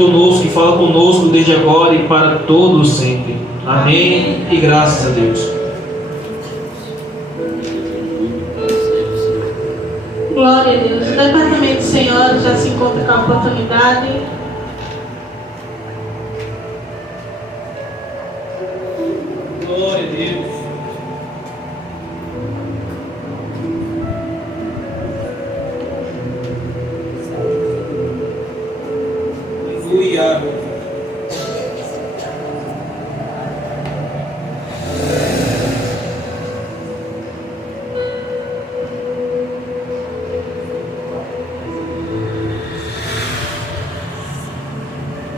conosco e fala conosco desde agora e para todos sempre. Amém e graças a Deus. Glória a Deus. O departamento de senhoras já se encontra com a oportunidade. Glória a Deus. Aleluia.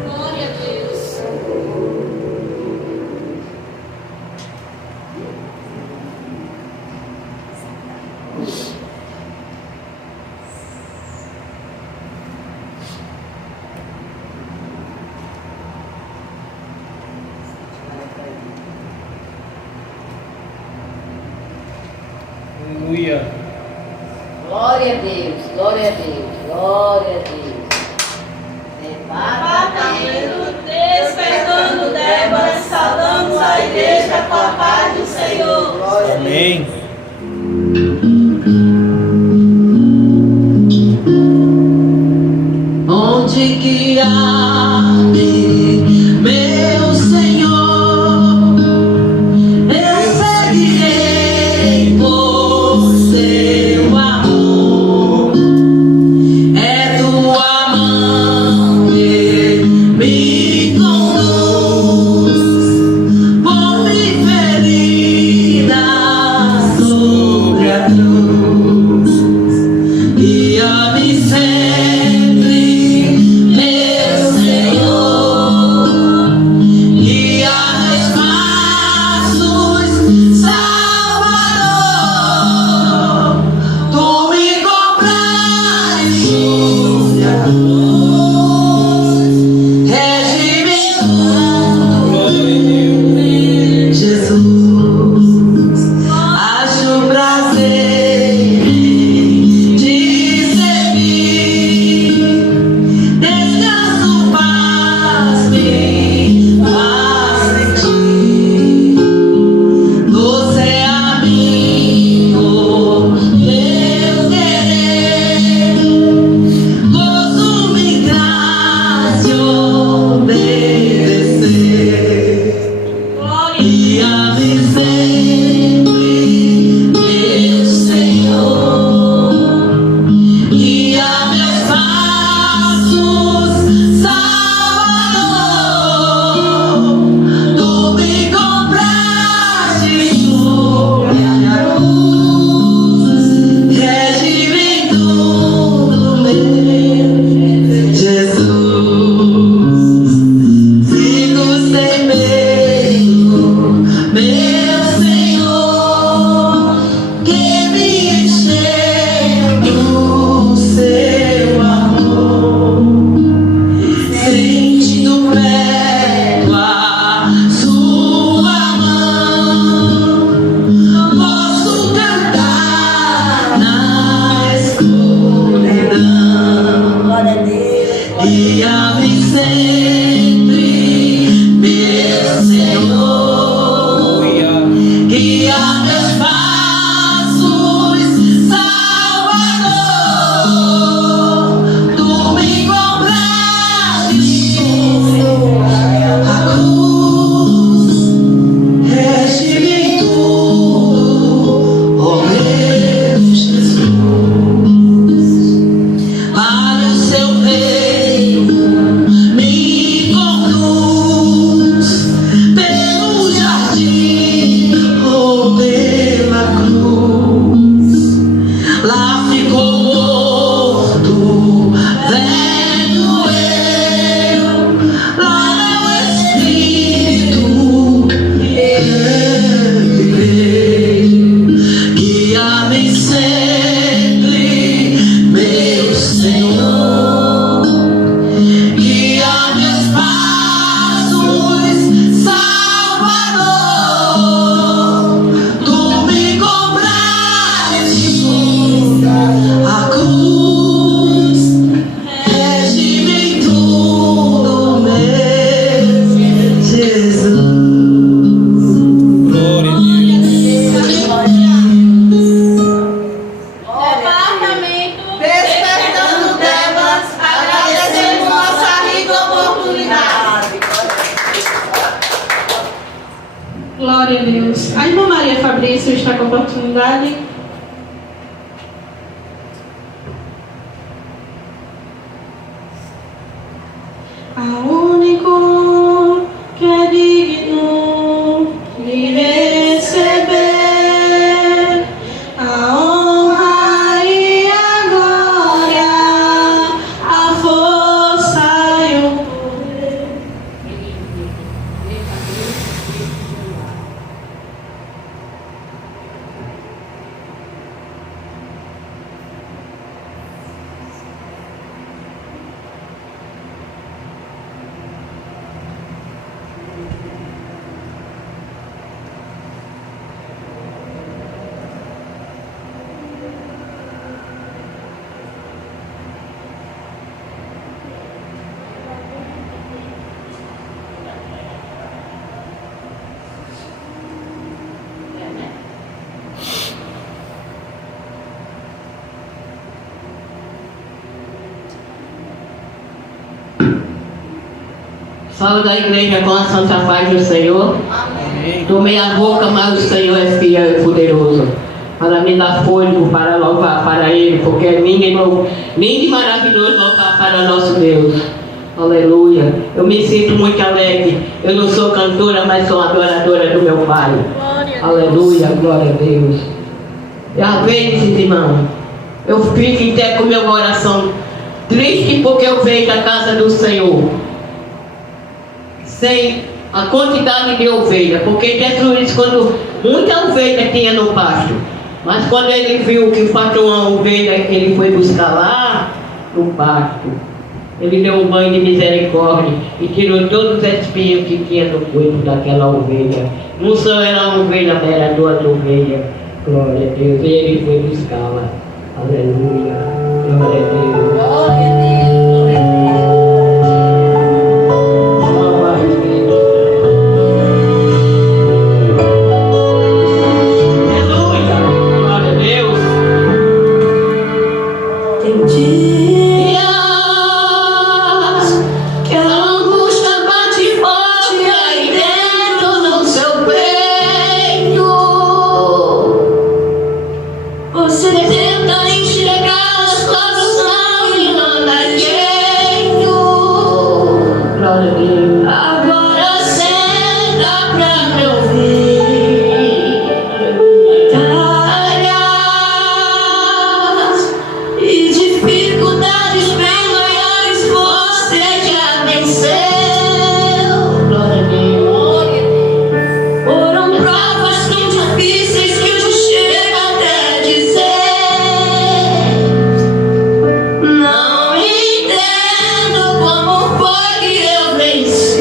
Glória a Deus. Aleluia. Glória a Deus, glória a Deus, glória a Deus. Departamento Despertando Débora, saudamos a igreja com a paz do Senhor. Glória a Deus. Amém. Onde guiar-me, meu Senhor, eu seguirei por seu amor. É tua mão que me conduz por ferida sobre a cruz. Guia-me sempre, meu Deus. A irmã Maria Fabrício está com a oportunidade. Ao único que é digno de receber a honra e a glória, a força e o poder. Fala da igreja com a santa paz do Senhor. Amém. Tomei a boca, mas o Senhor é fiel e poderoso para me dar fôlego para louvar para Ele, porque é lindo e maravilhoso louvar para nosso Deus. Aleluia. Eu me sinto muito alegre. Eu não sou cantora, mas sou adoradora do meu Pai. Aleluia, glória a Deus. E às vezes, irmão, eu fico até com meu coração triste porque eu vejo a casa do Senhor sem a quantidade de ovelha, porque Jesus disse quando muita ovelha tinha no pasto, mas quando ele viu que faltou uma ovelha, ele foi buscar lá no pasto. Ele deu um banho de misericórdia e tirou todos os espinhos que tinha no corpo daquela ovelha. Não só era uma ovelha, mas era duas ovelhas. Glória a Deus. E ele foi buscá-la. Aleluia. Glória a Deus. Glória a Deus. Você tenta enxergar as coisas mal e não dá jeito. Glória a Deus. Agora senta pra me ouvir. Batalhas e dificuldades bem maiores você já venceu. Glória a Deus. Foram provas tão difíceis que eu chego até dizer. Não entendo como foi que eu venci.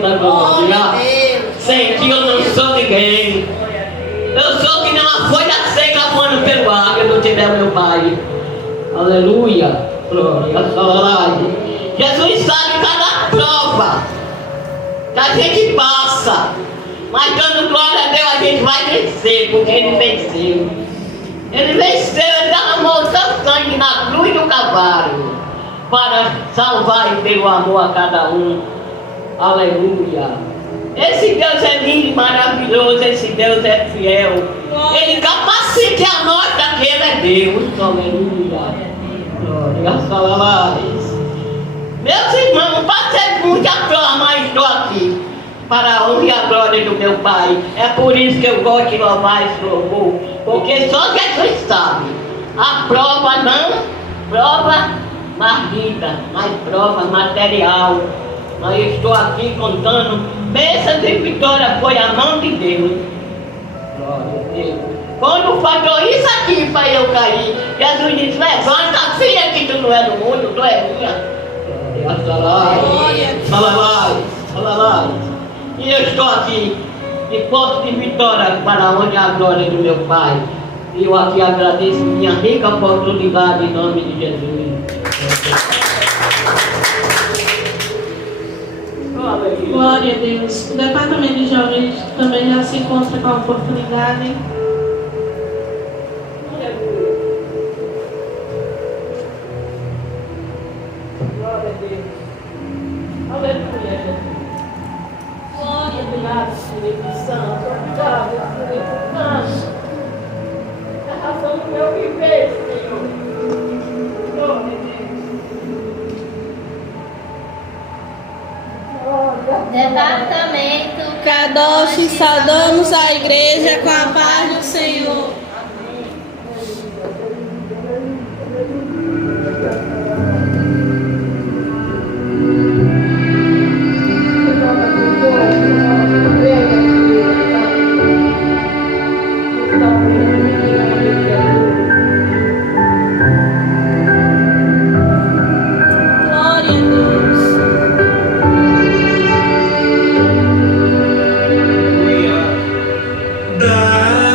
Senhor da Glória a glória. Deus. Sem ti eu não sou ninguém. Eu sou que nem uma folha seca voando pelo ar, eu não tiver meu Pai. Aleluia. Glória a Deus. Jesus sabe cada prova que a gente passa. Mas dando glória a Deus a gente vai vencer, porque Ele venceu. Ele venceu, Ele derramou o seu sangue na cruz do Calvário para salvar e ter o amor a cada um. Aleluia. Esse Deus é lindo e maravilhoso, esse Deus é fiel. Ele capacita a nós que Ele é Deus. Aleluia. Glória a Deus. Meus irmãos, passei muita prova, mas estou aqui para a honra e a glória do meu Pai. É por isso que eu gosto de louvar esse louvor, porque só Jesus sabe. A prova não, prova marmita, mas prova material. Mas eu estou aqui contando bênçãos e vitória, foi a mão de Deus. Glória a Deus. Quando faltou isso aqui para eu cair, Jesus disse: levanta, filha, que tu não é do mundo, tu é minha. E eu estou aqui e posso de vitória para onde a glória do meu Pai. E eu aqui agradeço minha rica oportunidade em nome de Jesus. Glória a Deus. O departamento de jovens também já se encontra com a oportunidade. Glória a Deus. Aleluia. Glória, obrigado, Espírito Santo. Obrigado, Espírito Santo. É a razão do meu viver, Senhor. Glória a Deus. Departamento Kadosh, saudamos a igreja com a paz do Senhor. Da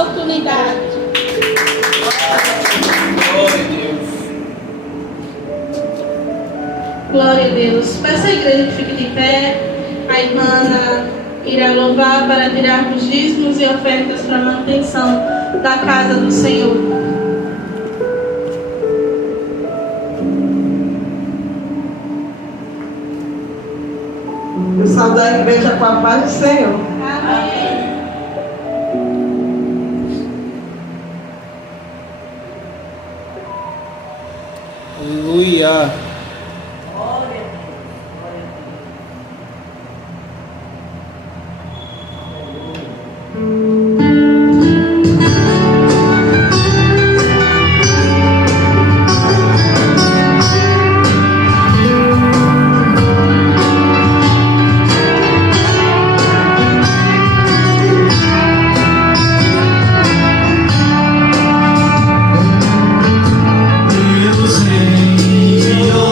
oportunidade. Glória a Deus. Glória a Deus. Peça a igreja que fique de pé. A irmã Ana irá louvar para tirarmos dízimos e ofertas para a manutenção da casa do Senhor. Eu saúdo a igreja com a paz do Senhor. Amém. Aleluia. Deus enviou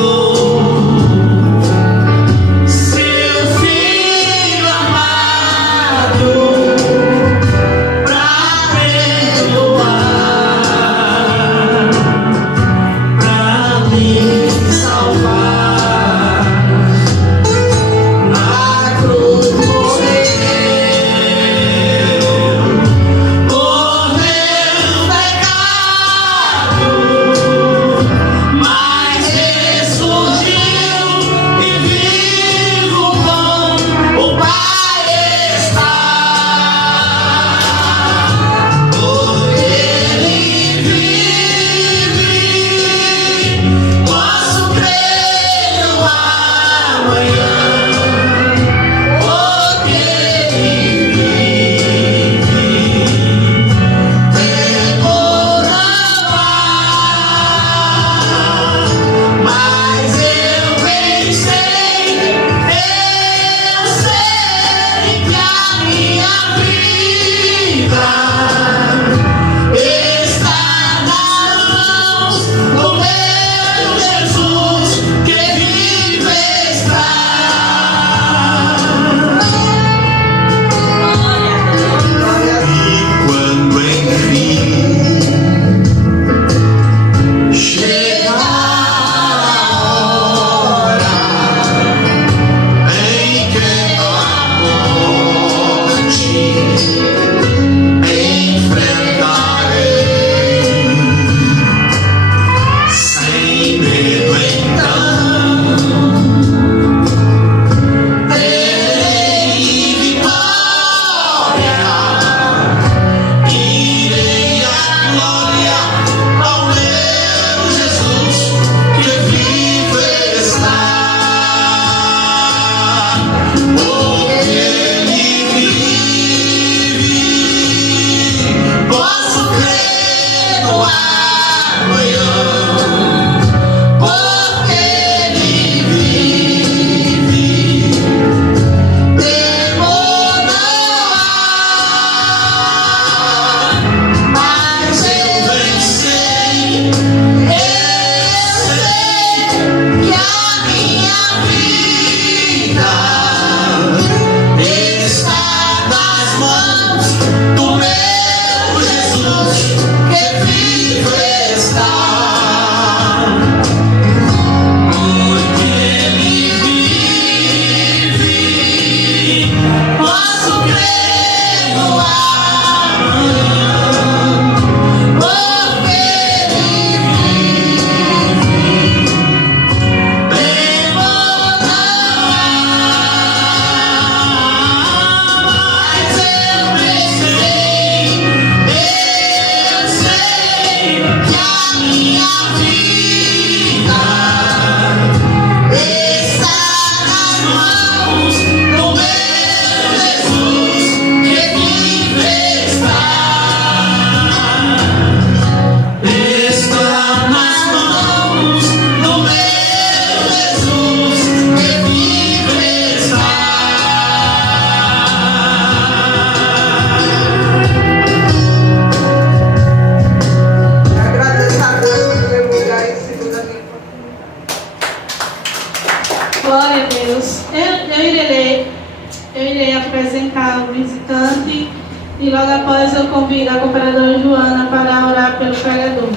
após eu convido a cooperadora Joana para orar pelo pregador.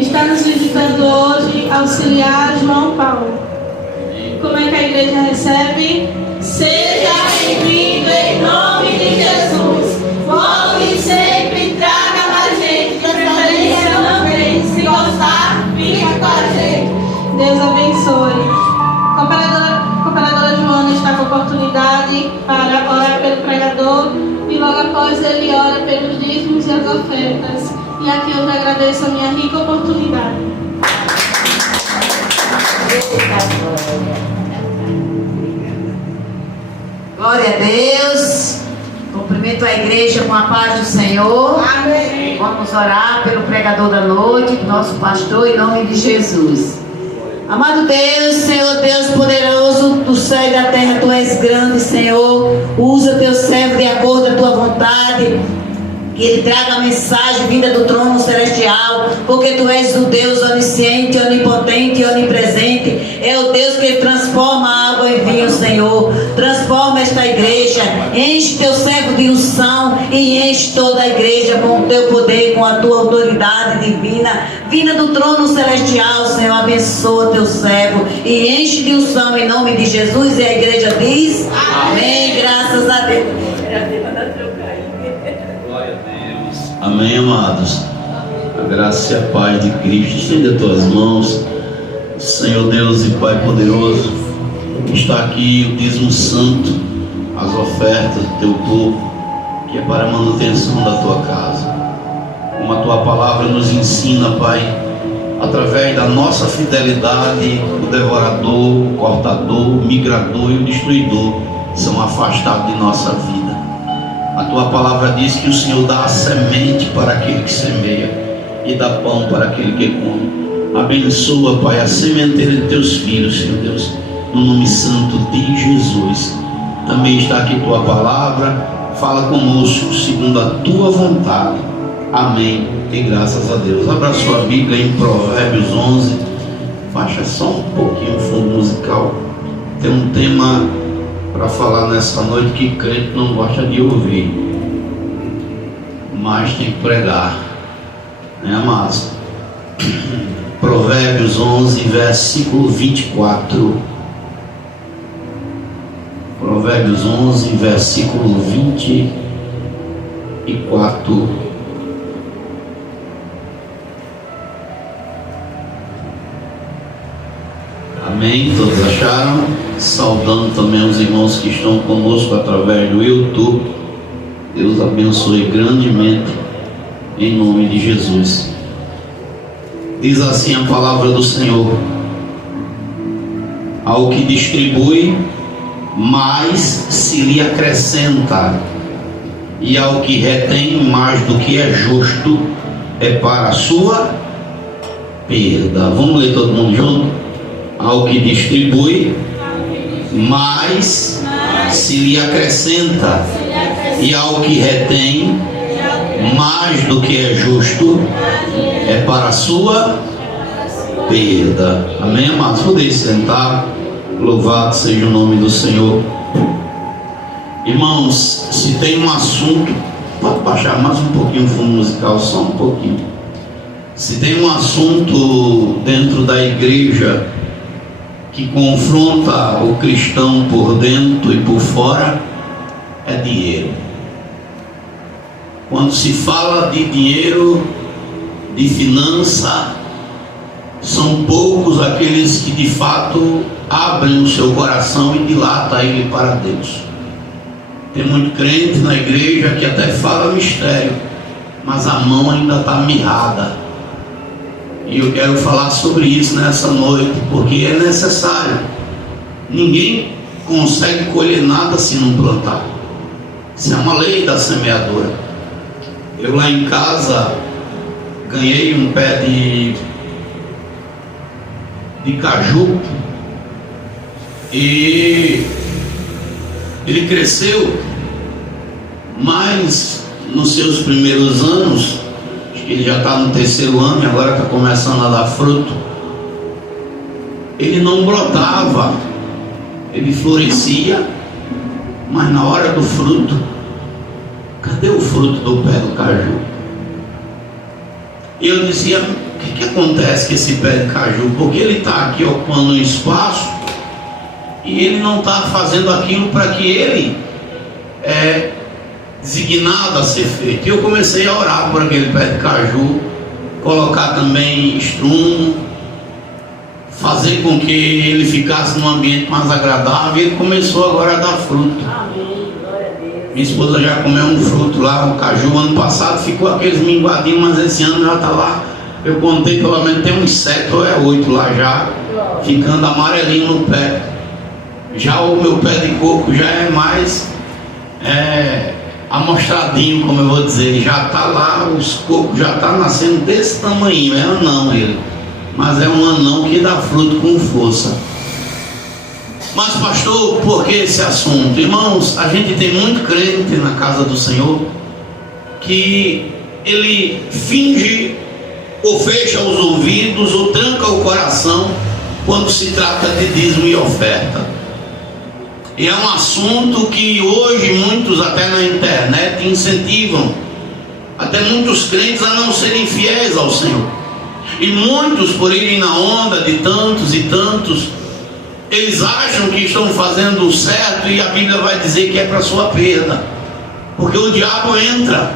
Está nos visitando hoje auxiliar João Paulo. Como é que a igreja recebe? Seja bem-vindo em nome de Jesus. Volte sempre, traga mais gente. De preferência não vem. Se gostar, fica com a gente. Deus abençoe. Cooperadora Joana está com oportunidade para orar pelo pregador e logo após ele ora pelos dízimos e as ofertas. E aqui eu já agradeço a minha rica oportunidade. Glória a Deus. Cumprimento a igreja com a paz do Senhor. Amém. Vamos orar pelo pregador da noite, nosso pastor, em nome de Jesus. Amado Deus, Senhor Deus poderoso do céu e da terra, Tu és grande, Senhor. Usa Teu servo de acordo com a Tua vontade. Que ele traga a mensagem vinda do trono celestial, porque Tu és o Deus onisciente, onipotente e onipresente. É o Deus que transforma a água em vinho, Senhor. Transforma esta igreja, enche Teu servo de unção e enche toda a igreja com o Teu poder, com a Tua autoridade divina, vinda do trono celestial, Senhor. Abençoa Teu servo e enche de unção em nome de Jesus. E a igreja diz: amém, graças a Deus. Amém, amados. A graça e a paz de Cristo. Estende as tuas mãos. Senhor Deus e Pai poderoso, está aqui o dízimo santo, as ofertas do teu povo, que é para a manutenção da tua casa. Como a tua palavra nos ensina, Pai, através da nossa fidelidade, o devorador, o cortador, o migrador e o destruidor são afastados de nossa vida. A tua palavra diz que o Senhor dá a semente para aquele que semeia e dá pão para aquele que come. Abençoa, Pai, a sementeira de teus filhos, Senhor Deus, no nome santo de Jesus. Também está aqui tua palavra, fala conosco segundo a tua vontade. Amém. E graças a Deus. Abra sua Bíblia em Provérbios 11. Baixa só um pouquinho o fundo musical. Tem um tema para falar nessa noite que crente não gosta de ouvir, mas tem que pregar, né, amados? Provérbios 11, versículo 24. Provérbios 11, versículo 24. Amém? Todos acharam? Saudando também os irmãos que estão conosco através do YouTube. Deus abençoe grandemente em nome de Jesus. Diz assim a palavra do Senhor: ao que distribui, mais se lhe acrescenta, e ao que retém mais do que é justo, é para a sua perda. Vamos ler todo mundo junto? Ao que distribui, mais se lhe acrescenta, e ao que retém mais do que é justo, é para a sua perda. Amém, amados? Podem sentar. Louvado seja o nome do Senhor. Irmãos, se tem um assunto, pode baixar mais um pouquinho o fundo musical, só um pouquinho. Se tem um assunto dentro da igreja que confronta o cristão por dentro e por fora, é dinheiro. Quando se fala de dinheiro, de finança, são poucos aqueles que de fato abrem o seu coração e dilatam ele para Deus. Tem muito crente na igreja que até fala mistério, mas a mão ainda está mirrada. E eu quero falar sobre isso nessa noite, porque é necessário. Ninguém consegue colher nada se não plantar. Isso é uma lei da semeadura. Eu lá em casa ganhei um pé de caju e ele cresceu, mas nos seus primeiros anos, acho que ele já está no 3º ano e agora está começando a dar fruto, ele não brotava, ele florescia, mas na hora do fruto cadê o fruto do pé do caju? E eu dizia, o que acontece com esse pé de caju? Porque ele está aqui ocupando um espaço e ele não está fazendo aquilo para que ele é designado a ser feito. E eu comecei a orar por aquele pé de caju, colocar também estrumo, fazer com que ele ficasse num ambiente mais agradável. E ele começou agora a dar fruto. Minha esposa já comeu um fruto lá, um caju. Ano passado ficou aqueles minguadinhos, mas esse ano já está lá. Eu contei, pelo menos tem uns 7 ou 8 lá já, ficando amarelinho no pé. Já o meu pé de coco já é mais amostradinho, como eu vou dizer. Já está lá, os cocos já estão nascendo desse tamanho. É anão ele, mas é um anão que dá fruto com força. Mas pastor, por que esse assunto? Irmãos, a gente tem muito crente na casa do Senhor que ele finge ou fecha os ouvidos ou tranca o coração quando se trata de dízimo e oferta. E é um assunto que hoje muitos até na internet incentivam até muitos crentes a não serem fiéis ao Senhor. E muitos, por irem na onda de tantos e tantos, eles acham que estão fazendo o certo, e a Bíblia vai dizer que é para sua perda, porque o diabo entra,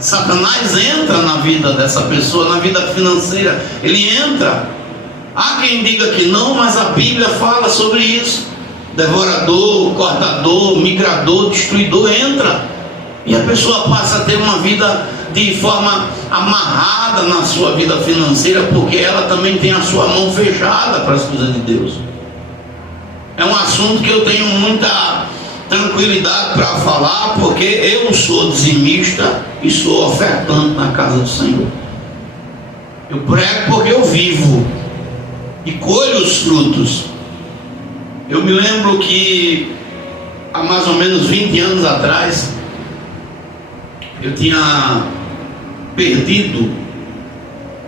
Satanás entra na vida dessa pessoa, na vida financeira, ele entra. Há quem diga que não, mas a Bíblia fala sobre isso. Devorador, cortador, migrador, destruidor entra, e a pessoa passa a ter uma vida de forma amarrada na sua vida financeira, porque ela também tem a sua mão fechada para as coisas de Deus. É um assunto que eu tenho muita tranquilidade para falar, porque eu sou dizimista e sou ofertante na casa do Senhor. Eu prego porque eu vivo e colho os frutos. Eu me lembro que há mais ou menos 20 anos atrás eu tinha perdido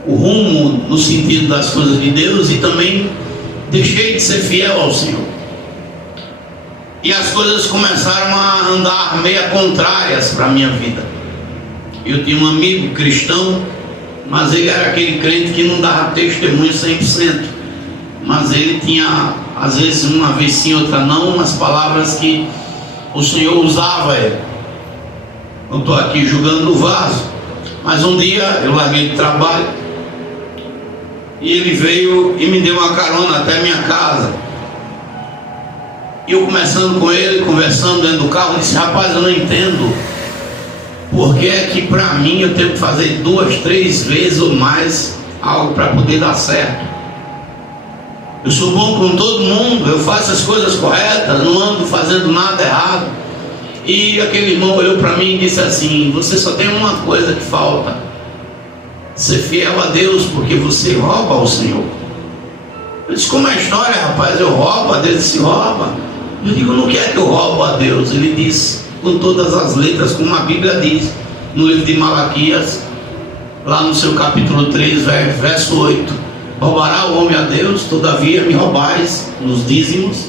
o rumo no sentido das coisas de Deus, e também deixei de ser fiel ao Senhor. E as coisas começaram a andar meio contrárias para a minha vida. Eu tinha um amigo cristão, mas ele era aquele crente que não dava testemunho 100%. Mas ele tinha, às vezes, uma vez sim, outra não, umas palavras que o Senhor usava ele. Não estou aqui julgando o vaso, mas um dia eu larguei de trabalho e ele veio e me deu uma carona até a minha casa. E eu conversando com ele, conversando dentro do carro, eu disse: rapaz, eu não entendo porque é que para mim eu tenho que fazer 2, 3 vezes ou mais algo para poder dar certo. Eu sou bom com todo mundo, eu faço as coisas corretas, não ando fazendo nada errado. E aquele irmão olhou para mim e disse assim: você só tem uma coisa que falta, ser fiel a Deus, porque você rouba ao Senhor. Eu disse: como é a história, rapaz? Eu roubo a Deus? Ele disse: rouba. Eu digo: não quer que eu roubo a Deus? Ele disse, com todas as letras, como a Bíblia diz no livro de Malaquias, lá no seu capítulo 3, verso 8: roubará o homem a Deus, todavia me roubais nos dízimos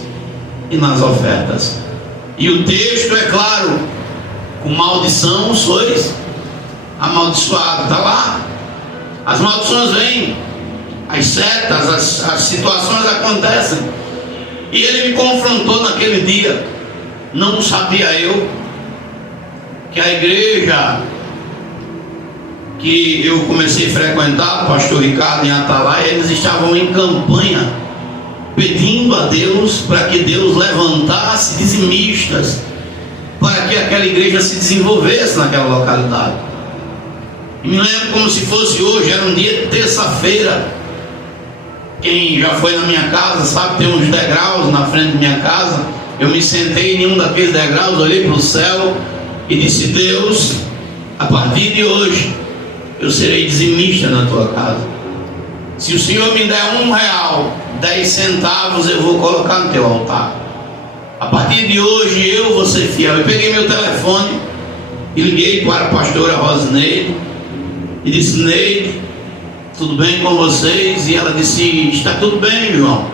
e nas ofertas. E o texto é claro: com maldição sois amaldiçoados. Está lá, as maldições vêm, as setas, as situações acontecem. E ele me confrontou naquele dia. Não sabia eu que a igreja que eu comecei a frequentar, o pastor Ricardo em Atalaia, eles estavam em campanha pedindo a Deus para que Deus levantasse dizimistas para que aquela igreja se desenvolvesse naquela localidade. E me lembro como se fosse hoje, era um dia de terça-feira. Quem já foi na minha casa sabe, tem uns degraus na frente da minha casa. Eu me sentei em um daqueles degraus, olhei para o céu e disse: Deus, a partir de hoje eu serei dizimista na tua casa. Se o Senhor me der R$1, 10 centavos, eu vou colocar no teu altar. A partir de hoje eu vou ser fiel. Eu peguei meu telefone e liguei para a pastora Rosineide e disse: Neide, tudo bem com vocês? E ela disse: está tudo bem, João.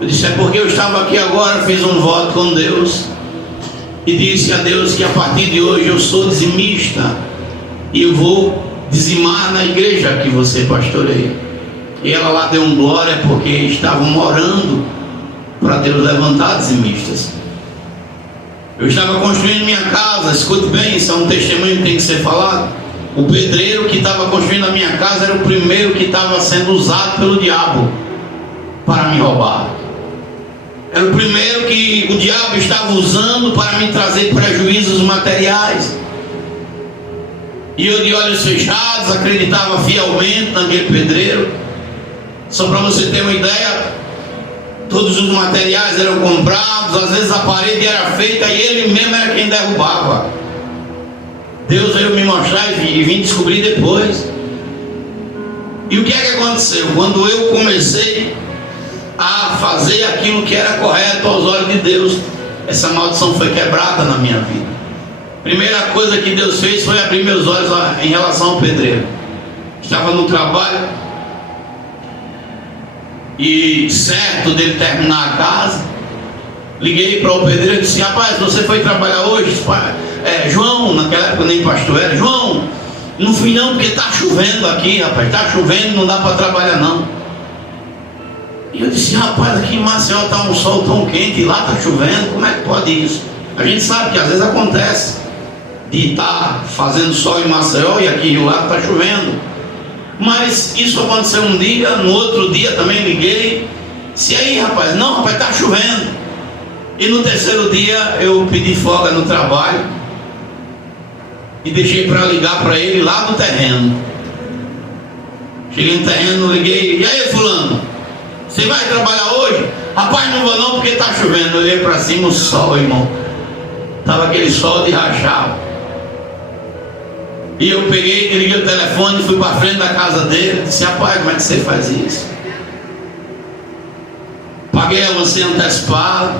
Eu disse: é porque eu estava aqui agora, fiz um voto com Deus e disse a Deus que a partir de hoje eu sou dizimista e eu vou dizimar na igreja que você pastoreia. E ela lá deu um glória porque estavam orando para Deus levantar dizimistas. Eu estava construindo minha casa, escute bem, isso é um testemunho que tem que ser falado. O pedreiro que estava construindo a minha casa era o primeiro que estava sendo usado pelo diabo para me roubar. Era o primeiro que o diabo estava usando para me trazer prejuízos materiais. E eu, de olhos fechados, acreditava fielmente naquele pedreiro. Só para você ter uma ideia, todos os materiais eram comprados, às vezes a parede era feita e ele mesmo era quem derrubava. Deus veio me mostrar e vim descobrir depois. E o que é que aconteceu? Quando eu comecei a fazer aquilo que era correto aos olhos de Deus, essa maldição foi quebrada na minha vida. Primeira coisa que Deus fez foi abrir meus olhos em relação ao pedreiro. Estava no trabalho e certo dele terminar a casa, liguei para o pedreiro e disse: rapaz, você foi trabalhar hoje? João, naquela época nem pastor era. João, não fui não, porque está chovendo aqui, rapaz, está chovendo, não dá para trabalhar não. E eu disse: rapaz, aqui em Maceió está um sol tão quente e lá está chovendo, como é que pode isso? A gente sabe que às vezes acontece de estar fazendo sol em Maceió e aqui em Rio Lago está chovendo. Mas isso aconteceu um dia, no outro dia também liguei. Se aí, rapaz, não, rapaz, está chovendo. E no terceiro dia eu pedi folga no trabalho e deixei para ligar para ele lá no terreno. Cheguei no terreno, liguei: e aí, fulano, você vai trabalhar hoje? Rapaz, não vou não porque está chovendo. Eu olhei para cima, o sol, irmão, estava aquele sol de rachar. E eu peguei, liguei o telefone, fui para frente da casa dele, disse: rapaz, como é que você faz isso? Paguei a você antecipado.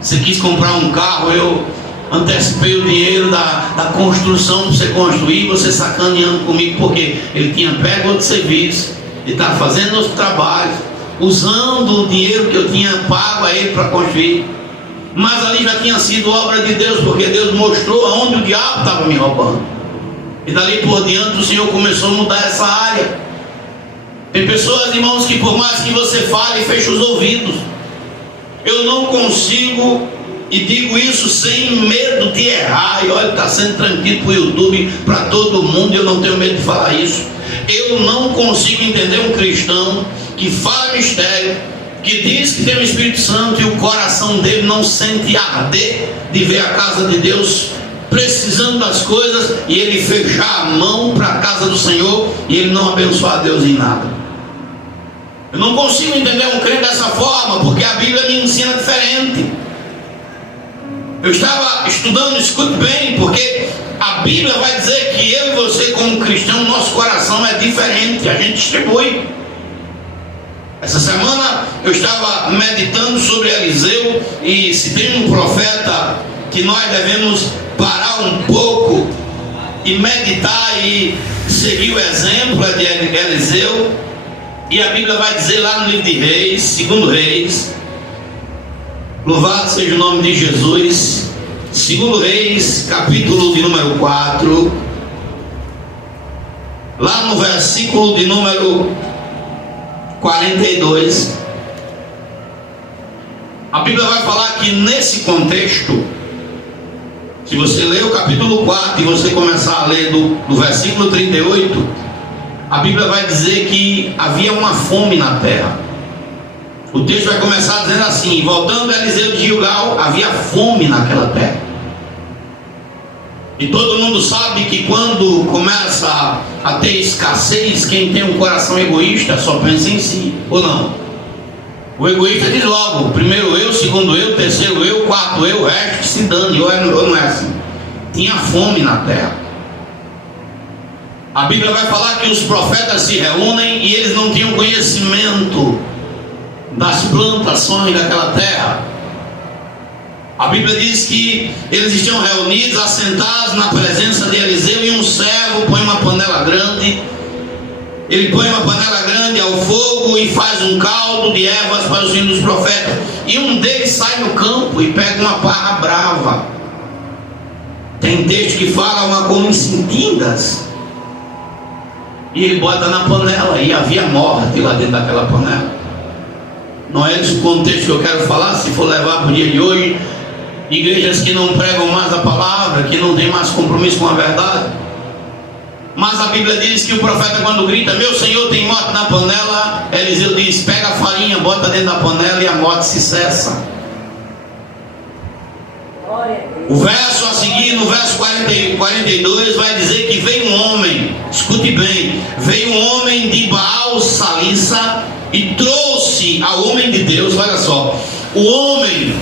Você quis comprar um carro, eu antecipei o dinheiro da construção para você construir, você sacaneando comigo, porque ele tinha pego outro serviço, ele estava fazendo outro trabalho, usando o dinheiro que eu tinha pago a ele para construir. Mas ali já tinha sido obra de Deus, porque Deus mostrou aonde o diabo estava me roubando. E dali por diante o Senhor começou a mudar essa área. Tem pessoas, irmãos, que por mais que você fale, feche os ouvidos. Eu não consigo, e digo isso sem medo de errar, e olha, está sendo transmitido para o YouTube, para todo mundo, eu não tenho medo de falar isso. Eu não consigo entender um cristão que fala mistério, que diz que tem o Espírito Santo e o coração dele não sente arder de ver a casa de Deus precisando das coisas, e ele fechar a mão para a casa do Senhor e ele não abençoar a Deus em nada. Eu não consigo entender um crente dessa forma, porque a Bíblia me ensina diferente. Eu estava estudando, escute bem, porque a Bíblia vai dizer que eu e você como cristão, nosso coração é diferente, a gente distribui. Essa semana eu estava meditando sobre Eliseu, e se tem um profeta que nós devemos parar um pouco e meditar e seguir o exemplo de Eliseu. E a Bíblia vai dizer lá no livro de Reis, segundo Reis, louvado seja o nome de Jesus, segundo Reis, capítulo de número 4, lá no versículo de número 42, a Bíblia vai falar que nesse contexto, se você ler o capítulo 4 e você começar a ler do versículo 38, a Bíblia vai dizer que havia uma fome na terra. O texto vai começar dizendo assim: voltando a Eliseu de Gilgal, havia fome naquela terra. E todo mundo sabe que quando começa a ter escassez, quem tem um coração egoísta só pensa em si, ou não? O egoísta diz logo: primeiro eu, segundo eu, terceiro eu, quarto eu, o resto que se dane. Ou não é assim? Tinha fome na terra. A Bíblia vai falar que os profetas se reúnem e eles não tinham conhecimento das plantações daquela terra. A Bíblia diz que eles estão reunidos, assentados na presença de Eliseu, e um servo põe uma panela grande. Ele põe uma panela grande ao fogo e faz um caldo de ervas para os filhos dos profetas. E um deles sai no campo e pega uma parra brava. Tem texto que fala uma como em cintinhas. E ele bota na panela, e havia morte lá dentro daquela panela. Não é esse o contexto que eu quero falar. Se for levar para o dia de hoje, igrejas que não pregam mais a palavra, que não tem mais compromisso com a verdade. Mas a Bíblia diz que o profeta, quando grita, meu Senhor, tem morte na panela, Eliseu diz, pega a farinha, bota dentro da panela e a morte se cessa. O verso a seguir, no verso 42, vai dizer que veio um homem, escute bem, veio um homem de Baal Salissa e trouxe ao homem de Deus, olha só, o homem,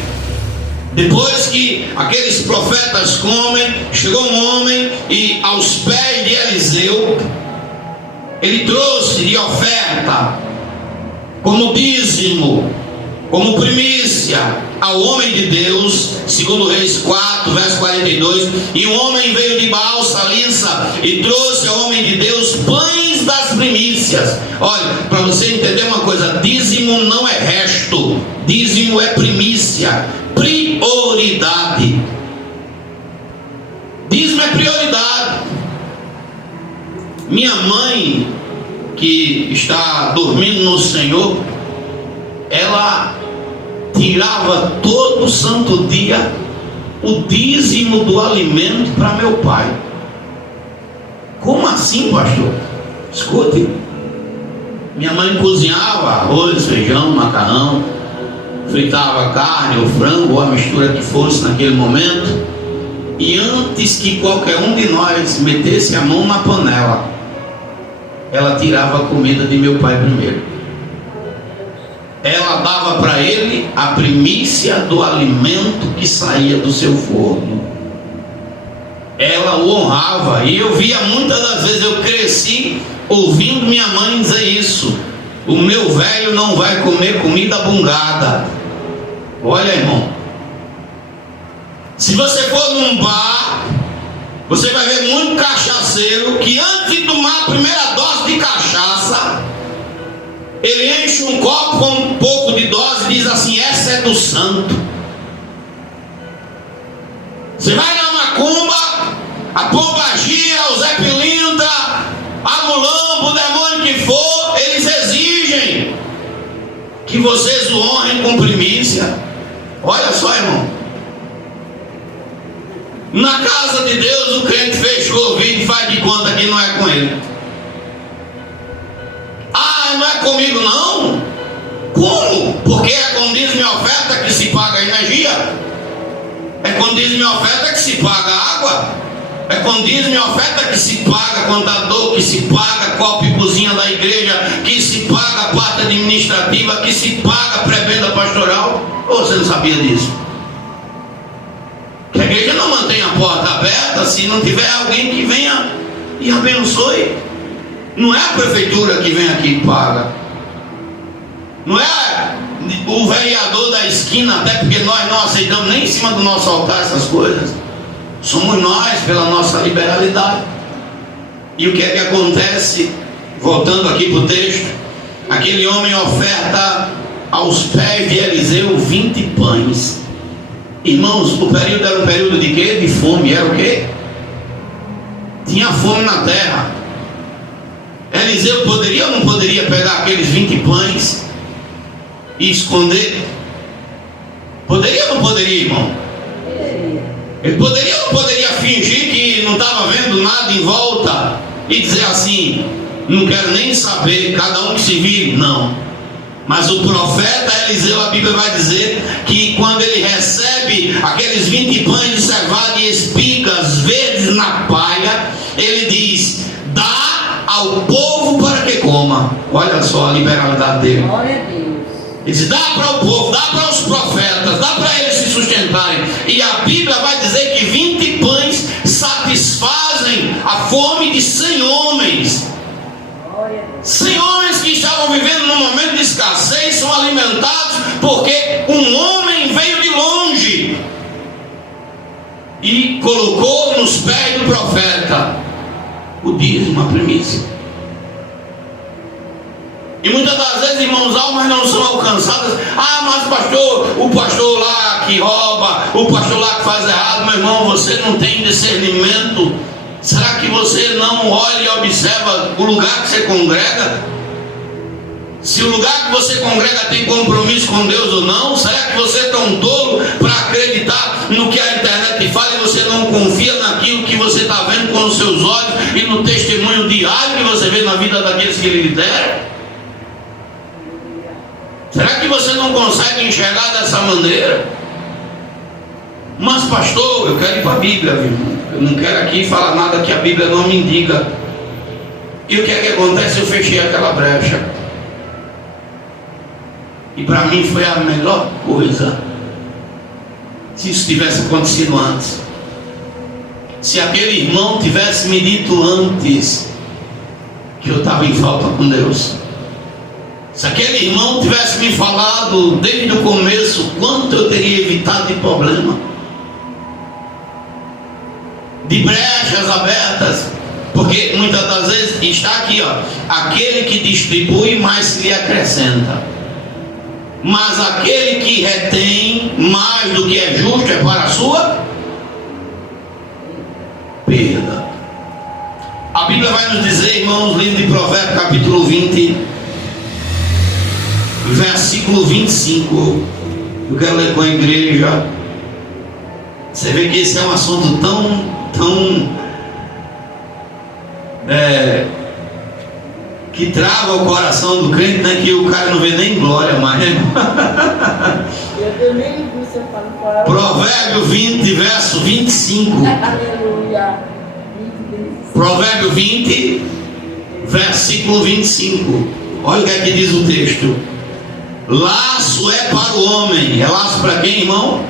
depois que aqueles profetas comem, chegou um homem e aos pés de Eliseu, ele trouxe de oferta, como dízimo, como primícia, ao homem de Deus, segundo Reis 4, verso 42, e o homem veio de Baal Salissa e trouxe ao homem de Deus pães das primícias. Olha, para você entender uma coisa, dízimo não é resto, dízimo é primícia, prioridade. Dízimo é prioridade. Minha mãe, que está dormindo no Senhor, ela tirava todo santo dia o dízimo do alimento para meu pai. Como assim, pastor? Escute, minha mãe cozinhava arroz, feijão, macarrão, fritava carne ou frango, ou a mistura que fosse naquele momento, e antes que qualquer um de nós metesse a mão na panela, ela tirava a comida de meu pai primeiro. Ela dava para ele a primícia do alimento que saía do seu forno. Ela o honrava, e eu via muitas das vezes, eu cresci ouvindo minha mãe dizer isso: o meu velho não vai comer comida bungada. Olha, irmão, se você for num bar, você vai ver muito cachaceiro que antes de tomar a primeira dose de cachaça, ele enche um copo com um pouco de dose e diz assim: essa é do santo. Você vai na macumba, a pomba gira, o Zé Pilintra, a mulambo, o demônio que for, eles exigem que vocês o honrem com primícia. Olha só, irmão, na casa de Deus o crente fecha o ouvido e faz de conta que não é com ele. Ah, não é comigo não? Como? Porque é com dízimo e oferta que se paga a energia, é com dízimo e oferta que se paga a água, é com dízimo e oferta que se paga contador, que se paga copo e cozinha da igreja, que se paga a parte administrativa, que se paga a prebenda pastoral. Ou você não sabia disso? Que a igreja não mantém a porta aberta se não tiver alguém que venha e abençoe. Não é a prefeitura que vem aqui e paga, não é o vereador da esquina, até porque nós não aceitamos nem em cima do nosso altar essas coisas. Somos nós, pela nossa liberalidade. E o que é que acontece? Voltando aqui para o texto, aquele homem oferta aos pés de Eliseu 20 pães. Irmãos, o período era um período de quê? De fome. Era o quê? Tinha fome na terra. Eliseu poderia ou não poderia pegar aqueles 20 pães e esconder? Poderia ou não poderia, irmão? Ele poderia ou não poderia fingir que não estava vendo nada em volta e dizer assim: não quero nem saber, cada um que se vire? Não. Mas o profeta Eliseu, a Bíblia vai dizer que quando ele recebe aqueles 20 pães de cevada e espigas verdes na palha, ele diz: dá ao povo para que coma. Olha só a liberalidade dele. Glória a Deus. Ele diz: dá para o povo, dá para os profetas, dá para eles se sustentarem. E a Bíblia vai dizer que 20 pães satisfazem a fome de 100 homens. 100 homens que estavam vivendo num momento de escassez são alimentados porque um homem veio de longe e colocou nos pés do profeta o dízimo, a primícia. E muitas das vezes, irmãos, almas não são alcançadas. Ah, mas pastor, o pastor lá que rouba, o pastor lá que faz errado. Meu irmão, você não tem discernimento. Será que você não olha e observa o lugar que você congrega? Se o lugar que você congrega tem compromisso com Deus ou não? Será que você é tão tolo para acreditar no que a internet fala e você não confia naquilo que você está vendo com os seus olhos e no testemunho diário que você vê na vida daqueles que lhe lideram? Será que você não consegue enxergar dessa maneira? Mas pastor, eu quero ir para a Bíblia, viu? Eu não quero aqui falar nada que a Bíblia não me indica. E o que é que acontece? Eu fechei aquela brecha. E para mim foi a melhor coisa se isso tivesse acontecido antes. Se aquele irmão tivesse me dito antes que eu estava em falta com Deus. Se aquele irmão tivesse me falado desde o começo quanto eu teria evitado de problema, de brechas abertas. Porque muitas das vezes está aqui, ó, aquele que distribui mais se lhe acrescenta, mas aquele que retém mais do que é justo é para a sua perda. A Bíblia vai nos dizer, irmãos, livro de Provérbios, capítulo 20, versículo 25. Eu quero ler com a igreja. Você vê que esse é um assunto tão que trava o coração do crente, né? Que o cara não vê nem glória mais. Provérbio 20, verso 25. Provérbio 20, versículo 25. Olha o que é que diz o texto. Laço é para o homem. É laço para quem, irmão?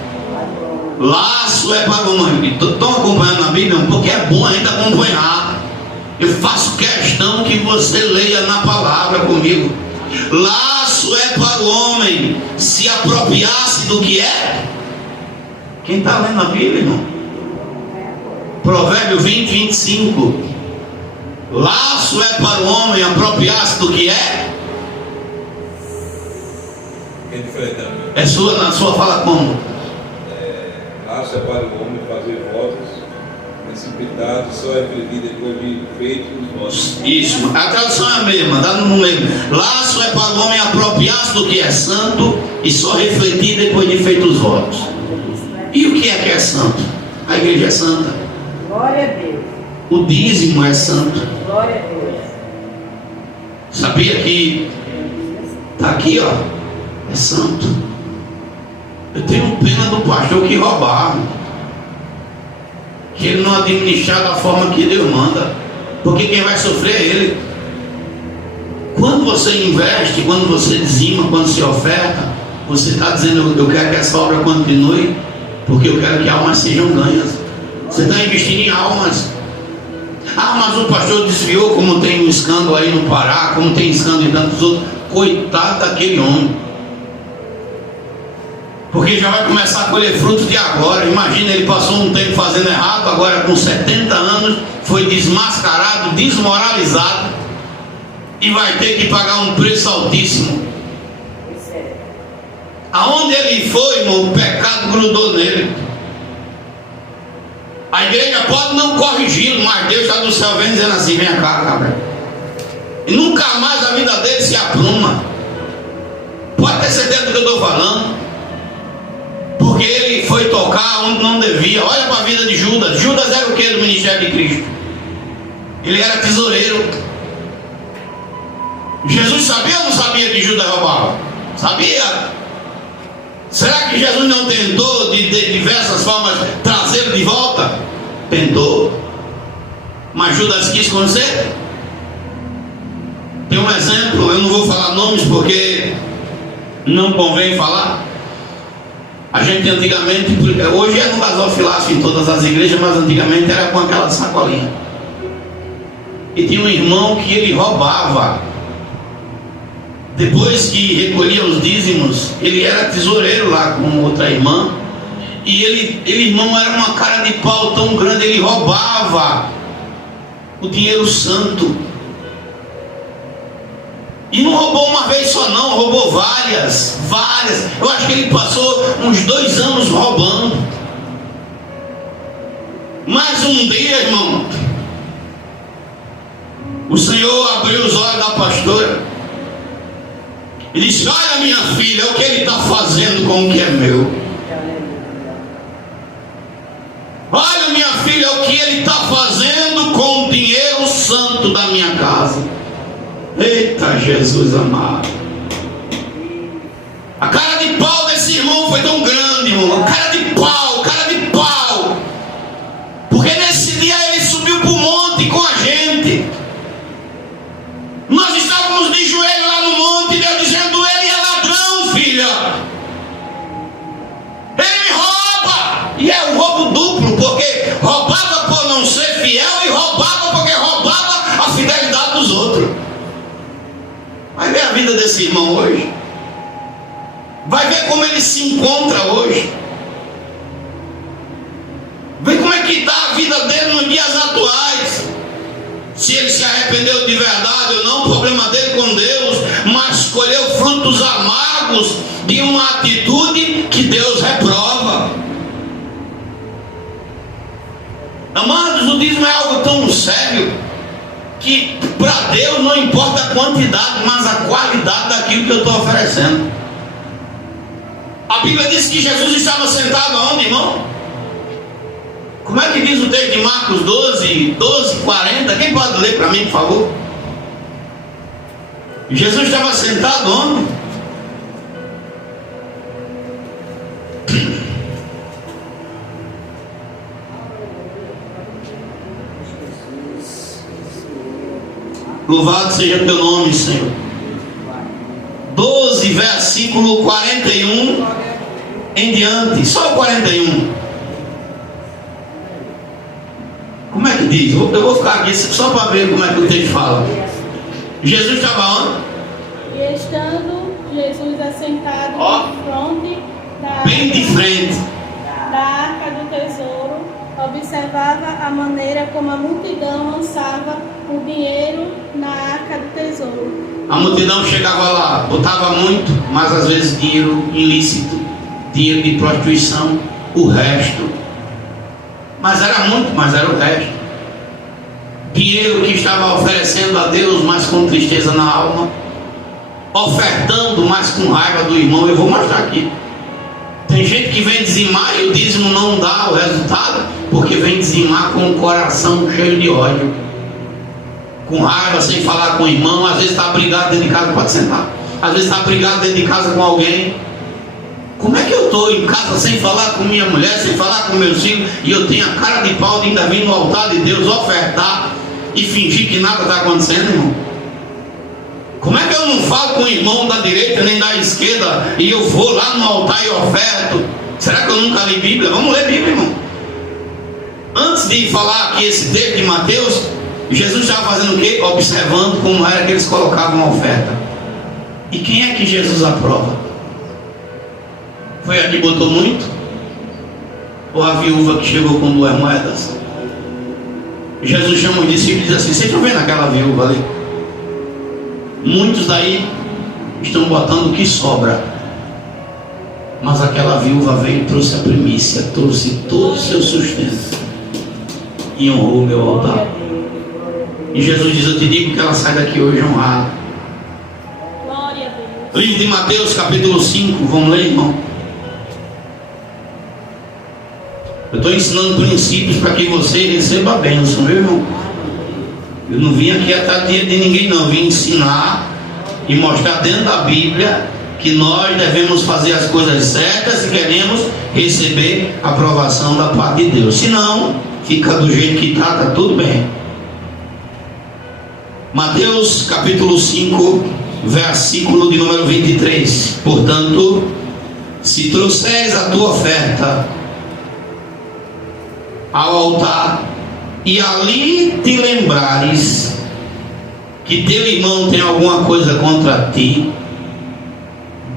Laço é para o homem. Estão acompanhando a Bíblia? Porque é bom ainda acompanhar. Eu faço questão que você leia na palavra comigo. Laço é para o homem se apropriar-se do que é. Quem está lendo a Bíblia, irmão? Provérbio 20, 25. Laço é para o homem apropriar-se do que é. É sua, na sua fala como? Laço é para o homem fazer votos, precipitado só é feliz depois de feito os votos. Isso, a tradução é a mesma, dá no meio. Laço é para o homem apropriar-se do que é santo e só refletir depois de feito os votos. E o que é santo? A igreja é santa. Glória a Deus. O dízimo é santo. Glória a Deus. Sabia que está aqui, ó, é santo. Eu tenho pena do pastor que roubar, que ele não administrar da forma que Deus manda, porque quem vai sofrer é ele. Quando você investe, quando você dizima, quando você oferta, você está dizendo: eu quero que essa obra continue, porque eu quero que almas sejam ganhas. Você está investindo em almas. Ah, mas o pastor desviou, como tem um escândalo aí no Pará, como tem escândalo em tantos outros. Coitado daquele homem, porque já vai começar a colher frutos de agora. Imagina, ele passou um tempo fazendo errado, agora com 70 anos foi desmascarado, desmoralizado, e vai ter que pagar um preço altíssimo. Aonde ele foi, irmão, o pecado grudou nele. A igreja pode não corrigi-lo, mas Deus está do céu vendo, dizendo assim: vem cá, cabra. E nunca mais a vida dele se apruma. Pode ter certeza do que eu estou falando. Porque ele foi tocar onde não devia. Olha para a vida de Judas. Judas era o que do ministério de Cristo? Ele era tesoureiro. Jesus sabia ou não sabia que Judas roubava? Sabia. Será que Jesus não tentou de diversas formas trazê-lo de volta? Tentou. Mas Judas quis conhecer. Tem um exemplo, eu não vou falar nomes porque não convém falar. A gente antigamente, hoje é no gasofilácio em todas as igrejas, mas antigamente era com aquela sacolinha. E tinha um irmão que ele roubava. Depois que recolhia os dízimos, ele era tesoureiro lá com outra irmã. E ele, irmão, era uma cara de pau tão grande, ele roubava o dinheiro santo. E não roubou uma vez só não, roubou várias. Eu acho que ele passou uns 2 anos roubando. Mas um dia, irmão, o Senhor abriu os olhos da pastora e disse: olha, minha filha, o que ele está fazendo com o que é meu. Olha, minha filha, o que ele está fazendo com o dinheiro santo da minha casa. Eita, Jesus amado. A cara de pau desse irmão foi tão grande, irmão. Cara de pau. Porque nesse dia ele subiu para o monte com a gente. Nós estávamos de joelho lá no monte, Deus dizendo: ele é ladrão, filha. Ele me rouba. E é um roubo duplo, porque roubava por não ser fiel e roubava porque roubava a fidelidade dos outros. Vai ver a vida desse irmão hoje. Vai ver como ele se encontra hoje. Vê como é que está a vida dele nos dias atuais. Se ele se arrependeu de verdade ou não, o problema dele com Deus, mas colheu frutos amargos de uma atitude que Deus reprova. Amados, o dízimo é algo tão sério que para Deus não importa a quantidade, mas a qualidade daquilo que eu estou oferecendo. A Bíblia diz que Jesus estava sentado aonde, irmão? Como é que diz o texto de Marcos 12, 40? Quem pode ler para mim, por favor? Jesus estava sentado onde? Louvado seja teu nome, Senhor. 12, versículo 41 em diante. Só o 41. Como é que diz? Eu vou ficar aqui só para ver como é que o texto fala. Jesus estava onde? E estando Jesus assentado em fronte bem de frente da arca do tesouro, observava a maneira como a multidão lançava o dinheiro na arca do tesouro. A multidão chegava lá, botava muito, mas às vezes dinheiro ilícito, dinheiro de prostituição, o resto. Mas era muito, mas era o resto. Dinheiro que estava oferecendo a Deus, mas com tristeza na alma. Ofertando, mas com raiva do irmão. Eu vou mostrar aqui. Tem gente que vem dizimar e o dízimo não dá o resultado, porque vem dizimar com o coração cheio de ódio, com raiva, sem falar com o irmão. Às vezes está brigado dentro de casa, pode sentar. Às vezes está brigado dentro de casa com alguém. Como é que eu estou em casa sem falar com minha mulher, sem falar com meus filhos, e eu tenho a cara de pau de ainda vir no altar de Deus ofertar e fingir que nada está acontecendo, irmão? Como é que eu não falo com o irmão da direita nem da esquerda e eu vou lá no altar e oferto? Será que eu nunca li Bíblia? Vamos ler Bíblia, irmão. Antes de falar aqui esse texto de Mateus, Jesus estava fazendo o quê? Observando como era que eles colocavam a oferta. E quem é que Jesus aprova? Foi a que botou muito? Ou a viúva que chegou com 2 moedas? Jesus chama os discípulos e diz assim: vocês estão vendo aquela viúva ali? Muitos daí estão botando o que sobra, mas aquela viúva veio e trouxe a primícia, trouxe todo o seu sustento e honrou o meu altar. E Jesus diz: eu te digo que ela sai daqui hoje honrada. Glória a Deus. Livro de Mateus, capítulo 5, vamos ler, irmão? Eu estou ensinando princípios para que você receba a bênção, meu irmão. Eu não vim aqui atrás de ninguém, não. Eu vim ensinar e mostrar dentro da Bíblia que nós devemos fazer as coisas certas se queremos receber a aprovação da parte de Deus. Se não, fica do jeito que está, está tudo bem. Mateus capítulo 5, versículo de número 23. Portanto, se trouxeres a tua oferta ao altar e ali te lembrares que teu irmão tem alguma coisa contra ti,